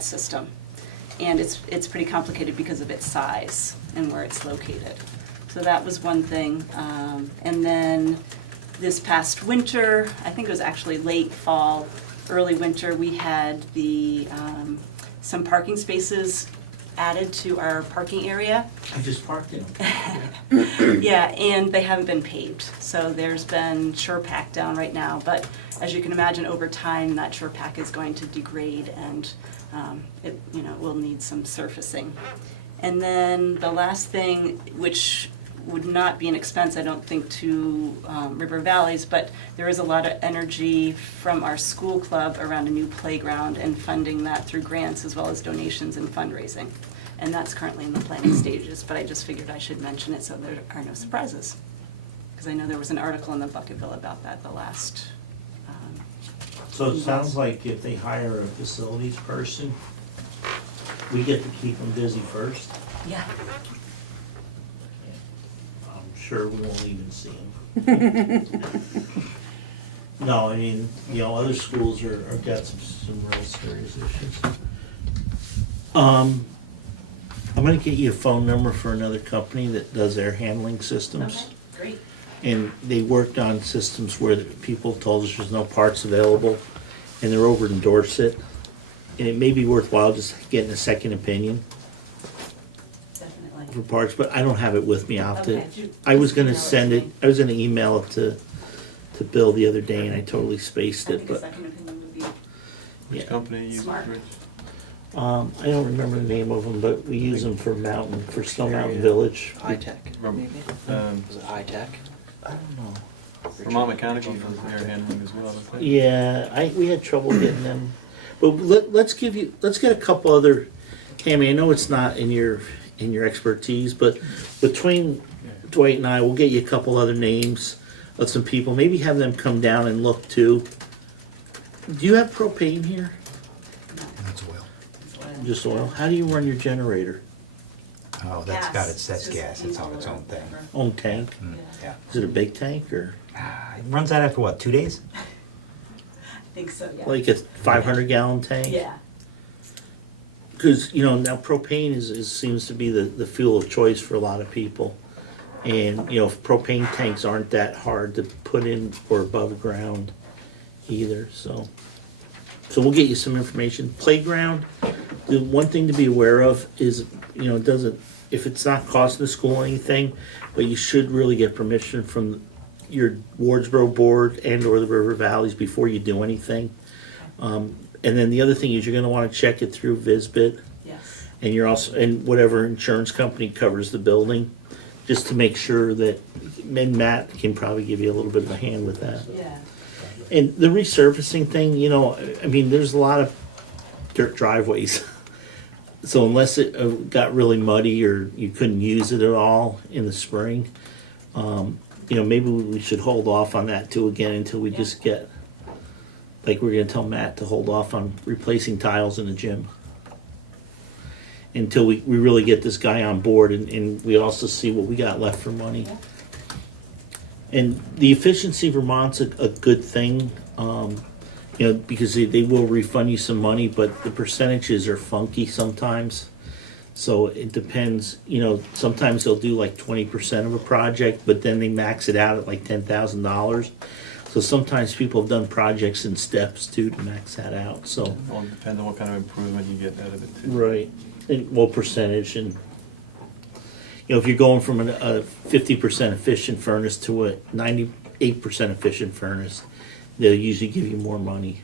system. And it's pretty complicated because of its size and where it's located. So that was one thing. And then this past winter, I think it was actually late fall, early winter, we had some parking spaces added to our parking area. I just parked in them. Yeah, and they haven't been paved, so there's been SurePack down right now, but as you can imagine, over time, that SurePack is going to degrade and it will need some surfacing. And then the last thing, which would not be an expense, I don't think, to River Valleys, but there is a lot of energy from our school club around a new playground and funding that through grants as well as donations and fundraising. And that's currently in the planning stages, but I just figured I should mention it so there are no surprises. Because I know there was an article in the Bucketville about that the last. So it sounds like if they hire a facilities person, we get to keep them busy first. Yeah. I'm sure we won't even see them. No, I mean, other schools are got some real serious issues. I'm gonna get you a phone number for another company that does air handling systems. Okay, great. And they worked on systems where the people told us there's no parts available, and they're over in Dorset. And it may be worthwhile just getting a second opinion Definitely. for parts, but I don't have it with me. I'll have to, Okay. I was gonna Email it to send it, me. I was gonna email it to Bill the other day, and I totally spaced I it, think a but, second opinion would be Which yeah. company you use, Smart. Rich? I don't remember the name of them, but we use them for Snow Mountain Village. High tech, maybe? Was it high tech? I don't know. Vermont Mechanical for air handling as well, don't they? Yeah, we had trouble getting them, but let's get a couple other. Tammy, I know it's not in your expertise, but between Dwight and I, we'll get you a couple other names of some people. Maybe have them come down and look too. Do you have propane here? That's oil. Just oil. How do you run your generator? Oh, that's gas, it's on its own thing. Own tank? Yeah. Is it a big tank or It runs out after what, 2 days? I think so, yeah. like a 500-gallon tank? Yeah. Because now propane seems to be the fuel of choice for a lot of people, and propane tanks aren't that hard to put in or above ground either. So we'll get you some information. Playground. The one thing to be aware of is it doesn't, if it's not costing the school anything, but you should really get permission from your Wardsboro board and or the River Valleys before you do anything. And then the other thing is you're going to want to check it through VisBit, Yes. and you're also, and whatever insurance company covers the building, just to make sure that, and Matt can probably give you a little bit of a hand with that. Yeah. And the resurfacing thing, I mean, there's a lot of dirt driveways. So unless it got really muddy or you couldn't use it at all in the spring, maybe we should hold off on that too again until we just get, like we're gonna tell Matt to hold off on replacing tiles in the gym. Until we really get this guy on board and we also see what we got left for money. And the Efficiency Vermont's a good thing. You know, because they will refund you some money, but the percentages are funky sometimes. So it depends, you know, sometimes they'll do like 20% of a project, but then they max it out at like $10,000. So sometimes people have done projects in steps too to max that out, so. Well, it depends on what kind of improvement you get out of it too. Right, and what percentage, and, you know, if you're going from a 50% efficient furnace to a 98% efficient furnace, they'll usually give you more money.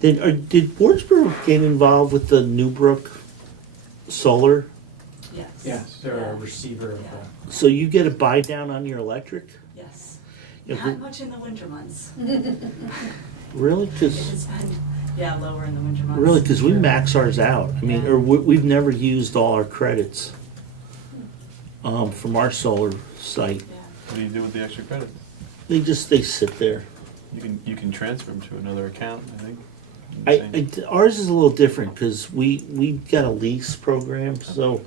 Did Wardsboro get involved with the Newbrook solar? Yes. Yeah, they're a receiver of So you get a buy down on your electric? Yes. Yeah, Not much in the winter months. Really? It Cause, has been, yeah, lower in the winter months. really, cause we max ours out. I mean, Yeah. or we've never used all our credits, from our solar site. Yeah. What do you do with the extra credits? They sit there. You can transfer them to another account, I think. Ours is a little different because we got a lease program, so,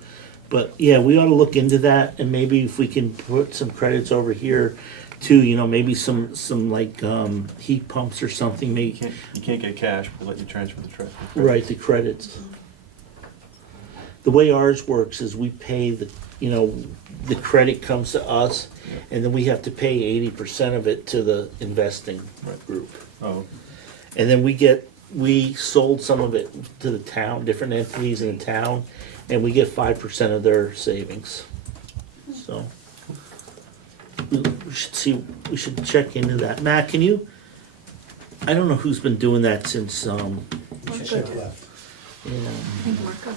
but yeah, we ought to look into that, and maybe if we can put some credits over here too, you know, maybe some like heat pumps or something, maybe. You can't get cash, we'll let you transfer the credits. Right, the credits. The way ours works is we pay the credit comes to us, and then we have to pay 80% of it to the investing Right. group. Oh, And then we sold some of it to the town, different entities in the town, and we get 5% of their savings. So, we should check into that. Matt, can you, I don't know who's been doing that since, Marco. yeah. I think Marco.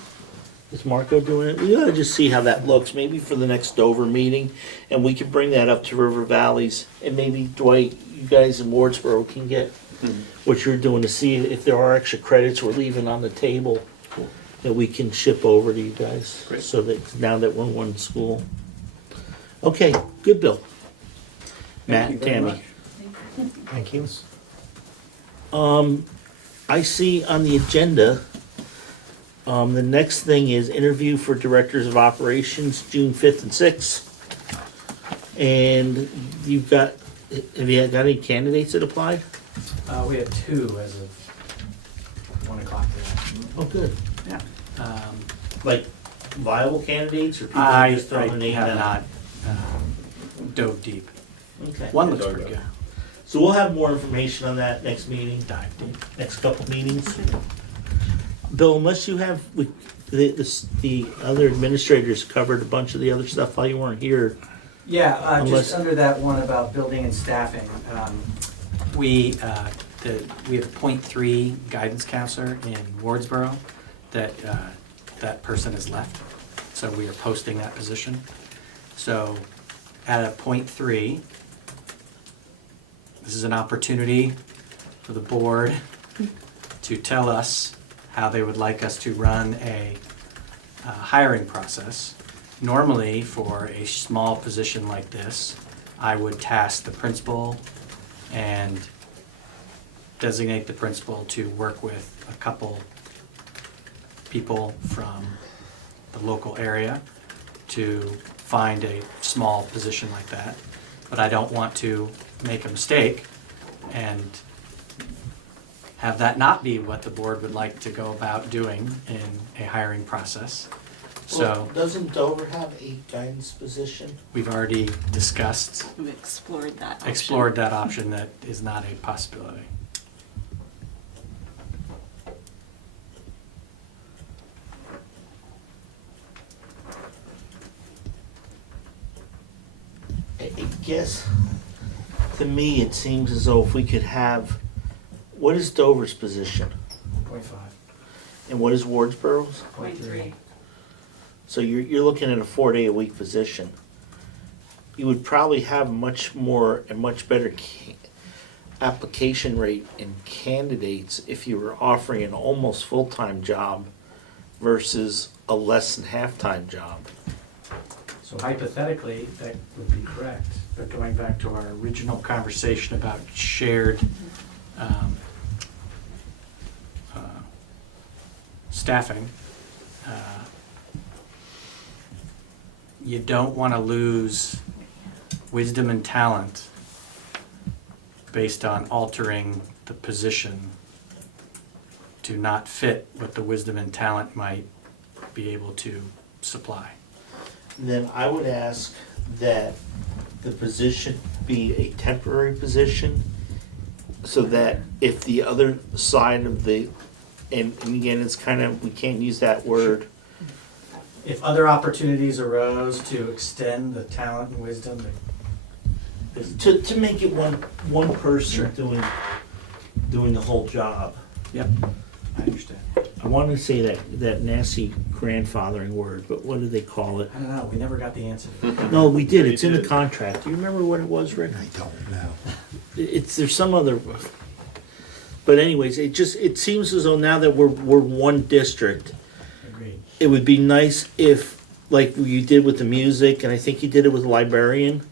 Is Marco doing it? We ought to just see how that looks, maybe for the next Dover meeting, and we can bring that up to River Valleys, and maybe Dwight, you guys in Wardsboro can get what you're doing to see if there are extra credits we're leaving on the table that we can ship over to you guys. Great. So that now that we're in one school. Okay, good, Bill. Matt and Tammy. Thank you. I see on the agenda, the next thing is interview for directors of operations, June 5th and 6th. And have you got any candidates that applied? We had 2 as of 1 o'clock today. Oh, good. Yeah. Like viable candidates or people I just throwing a name have down? not dove deep. Okay. One looks pretty good. So we'll have more information on that next meeting, Dive deep. next couple meetings. Bill, unless you have, the other administrators covered a bunch of the other stuff while you weren't here. Yeah, Unless- just under that one about building and staffing, we have a .3 guidance counselor in Wardsboro that person has left, so we are posting that position. So at a .3, this is an opportunity for the board to tell us how they would like us to run a hiring process. Normally, for a small position like this, I would task the principal and designate the principal to work with a couple people from the local area to find a small position like that. But I don't want to make a mistake and have that not be what the board would like to go about doing in a hiring process. So Doesn't Dover have a guidance position? we've already discussed, We explored that option. explored that option. That is not a possibility. I guess, to me, it seems as though if we could have, what is Dover's position? 0.5. And what is Wardsboro's? .3. So you're looking at a 4-day-a-week position. You would probably have much better application rate in candidates if you were offering an almost full-time job versus a less than half-time job. So hypothetically, that would be correct. But going back to our original conversation about shared staffing, you don't want to lose wisdom and talent based on altering the position to not fit what the wisdom and talent might be able to supply. Then I would ask that the position be a temporary position, so that if the other side of the, and again, it's kind of, we can't use that word. If other opportunities arose to extend the talent and wisdom, To make it one person Sure. doing the whole job. yep, I understand. I wanted to say that nasty grandfathering word, but what do they call it? I don't know, we never got the answer. No, we did, We it's in the did. contract. Do you remember what it was, Rick? I don't know. There's some other, but anyways, it seems as though now that we're one district, Agreed. it would be nice if, like you did with the music, and I think you did it with the librarian.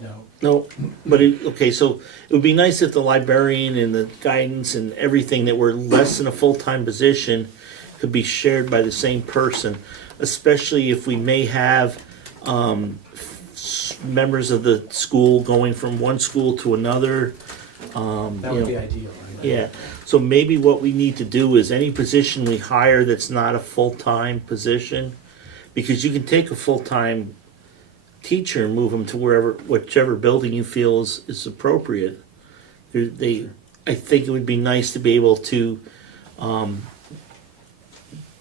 No, No, but okay, so it would be nice if the librarian and the guidance and everything that were less than a full-time position could be shared by the same person, especially if we may have members of the school going from one school to another. that You would know, be ideal. Right? yeah, so maybe what we need to do is any position we hire that's not a full-time position, because you can take a full-time teacher and move them to whichever building you feel is appropriate. I think it would be nice to be able to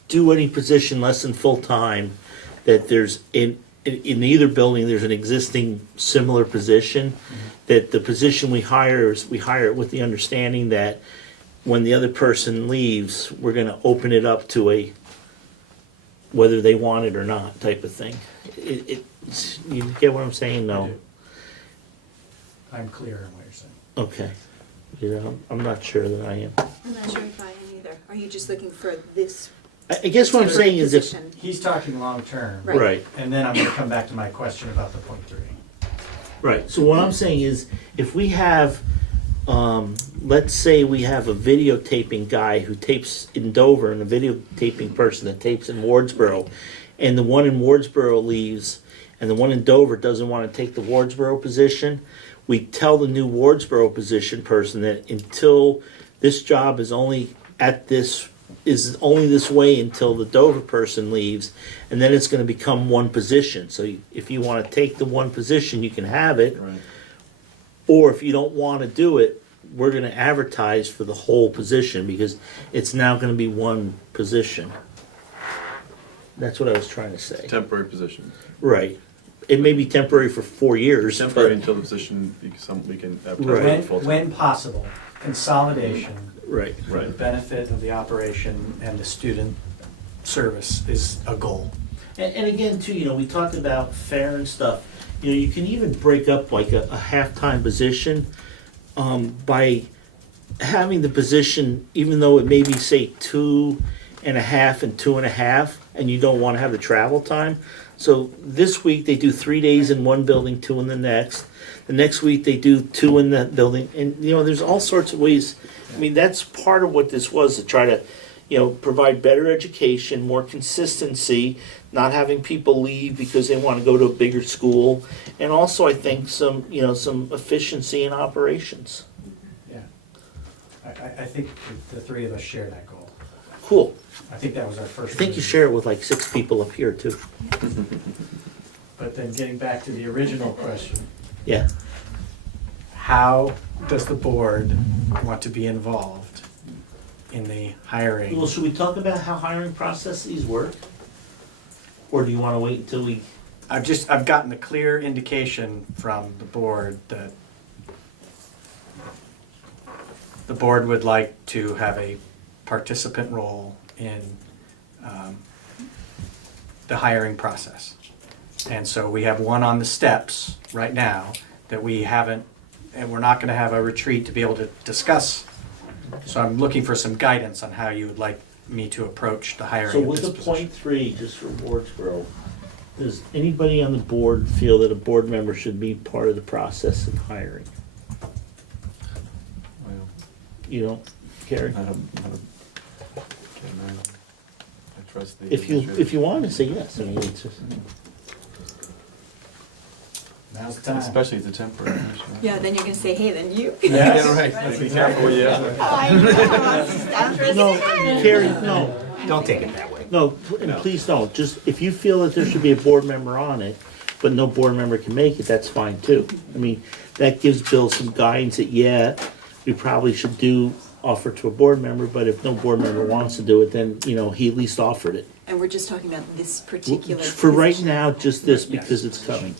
do any position less than full-time, that there's in either building, there's an existing similar position, that the position we hire it with the understanding that when the other person leaves, we're gonna open it up to a whether they want it or not type of thing. You get what I'm saying? I No. do. I'm clear on what you're saying. Okay. You know, I'm not sure that I am. I'm not sure if I am either. Are you just looking for this I guess what I'm saying is if, position? He's talking long-term. Right. right, And then I'm gonna come back to my question about the .3. right. So what I'm saying is if we have, let's say we have a videotaping guy who tapes in Dover and a videotaping person that tapes in Wardsboro, and the one in Wardsboro leaves, and the one in Dover doesn't want to take the Wardsboro position, we tell the new Wardsboro position person that until this job is only this way until the Dover person leaves, and then it's going to become one position. So if you want to take the one position, you can have it, Right. or if you don't want to do it, we're going to advertise for the whole position because it's now going to be one position. That's what I was trying to say. Temporary position. Right. It may be temporary for 4 years. Temporary but- until the position, we can advertise Right. for full time. When possible, consolidation Right. for the Right. benefit of the operation and the student service is a goal. And again, too, you know, we talked about fair and stuff. You know, you can even break up like a half-time position by having the position, even though it may be, say, 2.5 and 2.5, and you don't want to have the travel time. So this week they do 3 days in one building, 2 in the next. The next week they do 2 in that building. And, you know, there's all sorts of ways. I mean, that's part of what this was, to try to, you know, provide better education, more consistency, not having people leave because they want to go to a bigger school. And also, I think some efficiency in operations. Yeah. I think the three of us share that goal. Cool. I think that was our I first. think you meeting. share it with like 6 people up here too. But then getting back to the original question, Yeah. how does the board want to be involved in the hiring? Well, should we talk about how hiring processes work? Or do you want to wait until we? I've gotten a clear indication from the board that the board would like to have a participant role in the hiring process. And so we have one on the steps right now that we haven't, and we're not gonna have a retreat to be able to discuss. So I'm looking for some guidance on how you would like me to approach the hiring So of with this the position. .3, just for Wardsboro, does anybody on the board feel that a board member should be part of the process of hiring? Well, You don't, Carrie? I trust the. If you want to say yes, I mean, it's just, Now's the time. Especially if it's a temporary position. right? Yeah, then you're gonna say, hey, then you. Yes. Right. Be careful what you ask. I know. I'm raising No, my hand. Carrie, no, Don't take it that way. no, and please don't. Just, if you feel that there should be a board member on it, but no board member can make it, that's fine too. I mean, that gives Bill some guidance that, yeah, we probably should offer to a board member, but if no board member wants to do it, then, he at least offered it. And we're just talking about this particular. For right position. now, just this, because it's coming.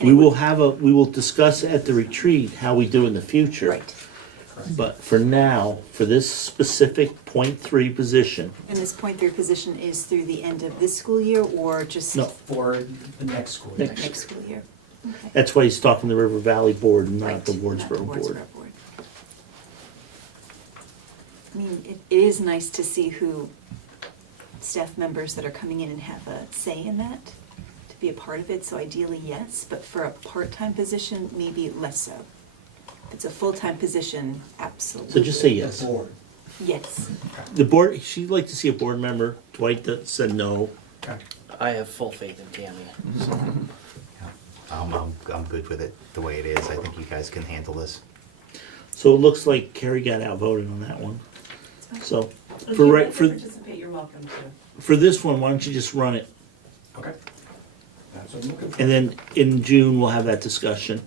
We will discuss at the retreat how we do in the future. Right. But for now, for this specific .3 position, And this .3 position is through the end of this school year or just? No. For the next school year. Next. Next school year. Okay. that's why he's talking the River Valley Board and not Right, the not Wardsboro Board. Board. I mean, it is nice to see who staff members that are coming in and have a say in that, to be a part of it, so ideally, yes, but for a part-time position, maybe less so. If it's a full-time position, absolutely. So just say yes. The board. Yes. The board, she'd like to see a board member. Dwight said no. Okay. I have full faith in Tammy. I'm good with it the way it is. I think you guys can handle this. So it looks like Carrie got outvoted on that one. So If for you'd right like to for participate, you're welcome to. for this one, why don't you just run it, Okay. That's what I'm looking for. and then in June we'll have that discussion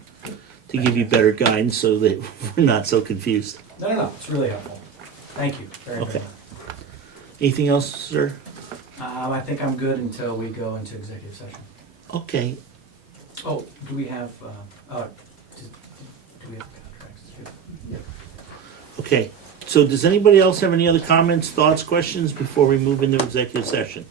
to give you better guidance so that we're not so confused. No, it's really helpful. Thank you very, very Okay. much. Anything else, sir? I think I'm good until we go into executive session. Okay. Oh, do we have, do we have contracts? Yeah. Okay. So does anybody else have any other comments, thoughts, questions before we move into executive session?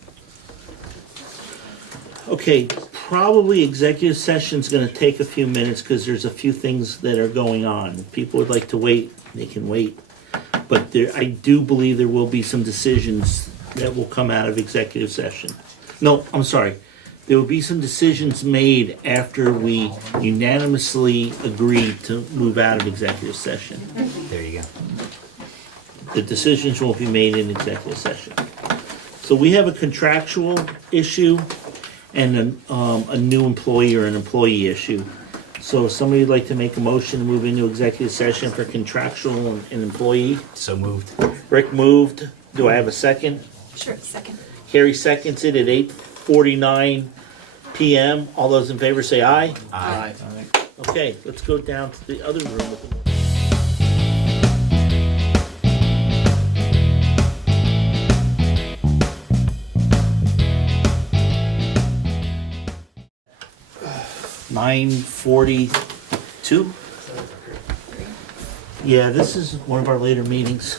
Okay, probably executive session's gonna take a few minutes because there's a few things that are going on. If people would like to wait, they can wait. But I do believe there will be some decisions that will come out of executive session. No, I'm sorry. There will be some decisions made after we unanimously agree to move out of executive session. There you go. The decisions won't be made in executive session. So we have a contractual issue and a new employee or an employee issue. So if somebody would like to make a motion to move into executive session for contractual and employee. So moved. Rick moved. Do I have a second? Sure, second. Carrie seconds it at 8:49 PM. All those in favor say aye. Aye. Okay, let's go down to the other room with the. $9:42. Yeah, this is one of our later meetings.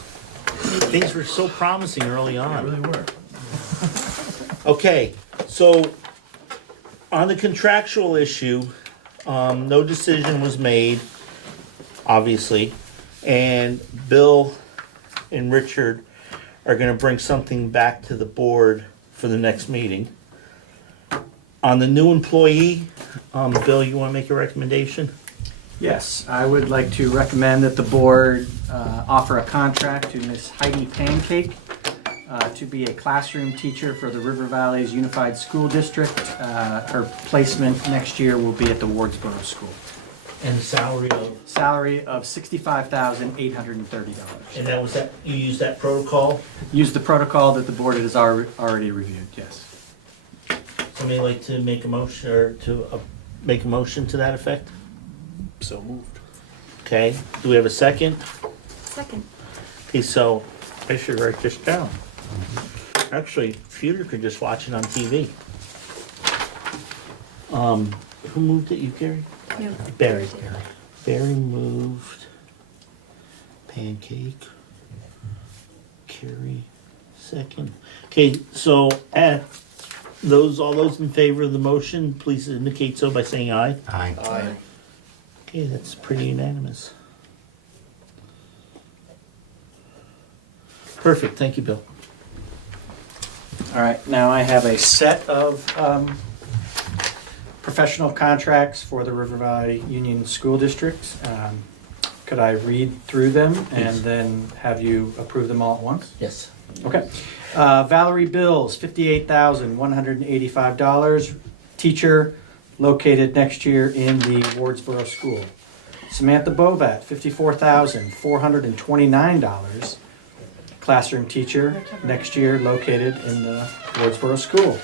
Things were so promising early They on. really were. Okay, so on the contractual issue, no decision was made, obviously, and Bill and Richard are gonna bring something back to the board for the next meeting. On the new employee, Bill, you wanna make a recommendation? Yes, I would like to recommend that the board offer a contract to Miss Heidi Pancake to be a classroom teacher for the River Valley's Unified School District. Her placement next year will be at the Wardsboro School. And the salary of, Salary of $65,830. and that was that, you used that protocol? Use the protocol that the board has already reviewed, yes. Somebody like to make a motion, or to make a motion to that effect? So moved. Okay, do we have a second? Second. Okay, so I should write this down. Actually, Peter could just watch it on TV. Who moved it, you, Gary? No. Barry. Barry moved. Pancake. Carrie, second. Okay, so all those in favor of the motion, please indicate so by saying aye. Aye. Aye. Okay, that's pretty unanimous. Perfect, thank you, Bill. All right, now I have a set of professional contracts for the River Valley Union School District. Could I read through them and then have you approve them all at once? Yes. Okay. Valerie Bills, $58,185. Teacher, located next year in the Wardsboro School. Samantha Bovat, $54,429, classroom teacher, next year located in the Wardsboro School.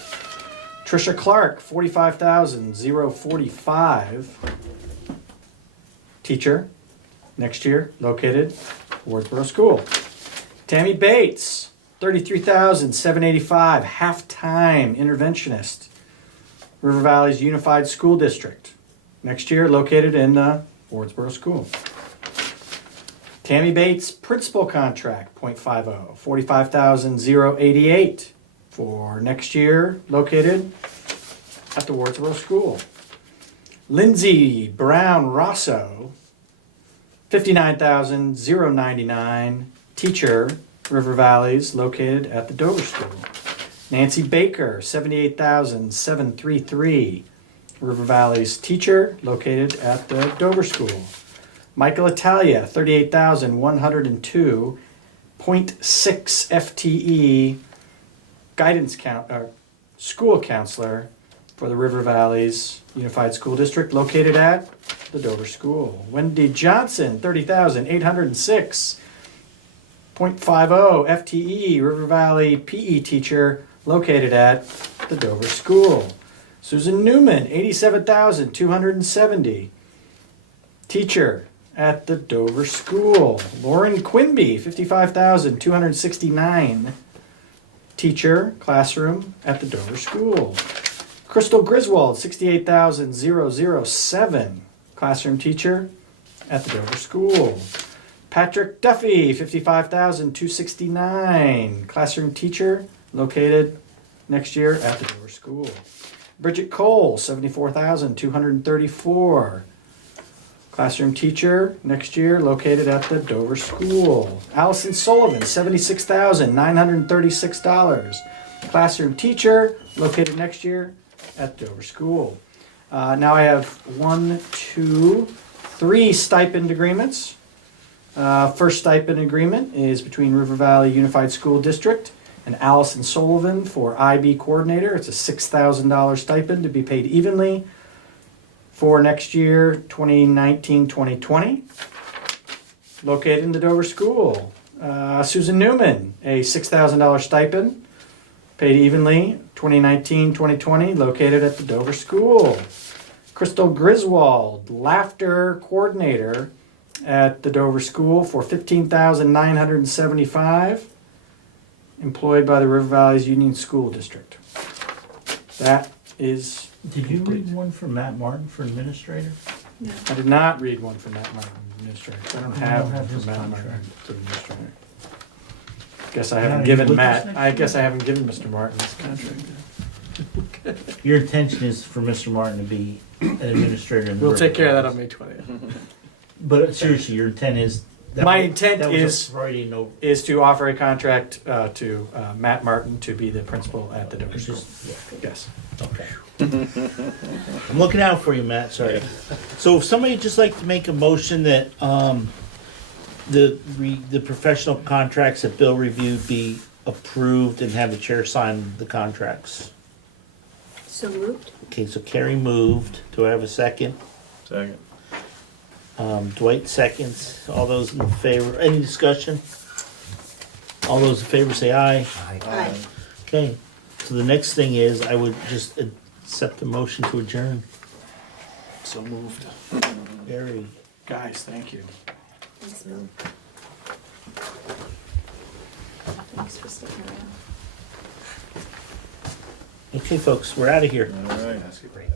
Trisha Clark, $45,045, teacher, next year located Wardsboro School. Tammy Bates, $33,785, half-time interventionist, River Valley's Unified School District, next year located in the Wardsboro School. Tammy Bates, principal contract, .50, $45,088 for next year, located at the Wardsboro School. Lindsay Brown Rosso, $59,099, teacher, River Valley's, located at the Dover School. Nancy Baker, $78,733, River Valley's teacher, located at the Dover School. Michael Italia, $38,102, .6 FTE school counselor for the River Valley's Unified School District, located at the Dover School. Wendy Johnson, $30,806, .50 FTE River Valley PE teacher, located at the Dover School. Susan Newman, $87,270, teacher at the Dover School. Lauren Quimby, $55,269, teacher, classroom at the Dover School. Crystal Griswold, $68,007, classroom teacher at the Dover School. Patrick Duffy, $55,269, classroom teacher, located next year at the Dover School. Bridget Cole, $74,234, classroom teacher, next year, located at the Dover School. Allison Sullivan, $76,936, classroom teacher, located next year at Dover School. Now I have 3 stipend agreements. First stipend agreement is between River Valley Unified School District and Allison Sullivan for IB coordinator. It's a $6,000 stipend to be paid evenly for next year, 2019-2020, located in the Dover School. Susan Newman, a $6,000 stipend, paid evenly, 2019-2020, located at the Dover School. Crystal Griswold, laughter coordinator at the Dover School for $15,975, employed by the River Valley's Union School District. That is Did you complete. read one from Matt Martin for administrator? I did not read one from Matt Martin, administrator. I don't have one his from Matt Martin, contract. administrator. Guess I Yeah, haven't you given with Matt, us next I year? guess I haven't given Mr. Martin his contract. Your intention is for Mr. Martin to be an administrator in the We'll River take care of that Valley. on May 20th. But seriously, your intent is. My intent that was a is- Friday, no. Is to offer a contract to Matt Martin to be the principal at the Dover School. Yes. Okay. I'm looking out for you, Matt, sorry. So if somebody would just like to make a motion that, the professional contracts that Bill reviewed be approved and have the chair sign the contracts. So moved? Okay, so Carrie moved, do I have a second? Second. Dwight seconds, all those in favor, any discussion? All those in favor say aye. Aye. Okay, so the next thing is, I would just accept the motion to adjourn. So moved. Barry, Guys, thank you. Thanks, Bill. Thanks for sticking around. okay, folks, we're out of here. All right. That's great.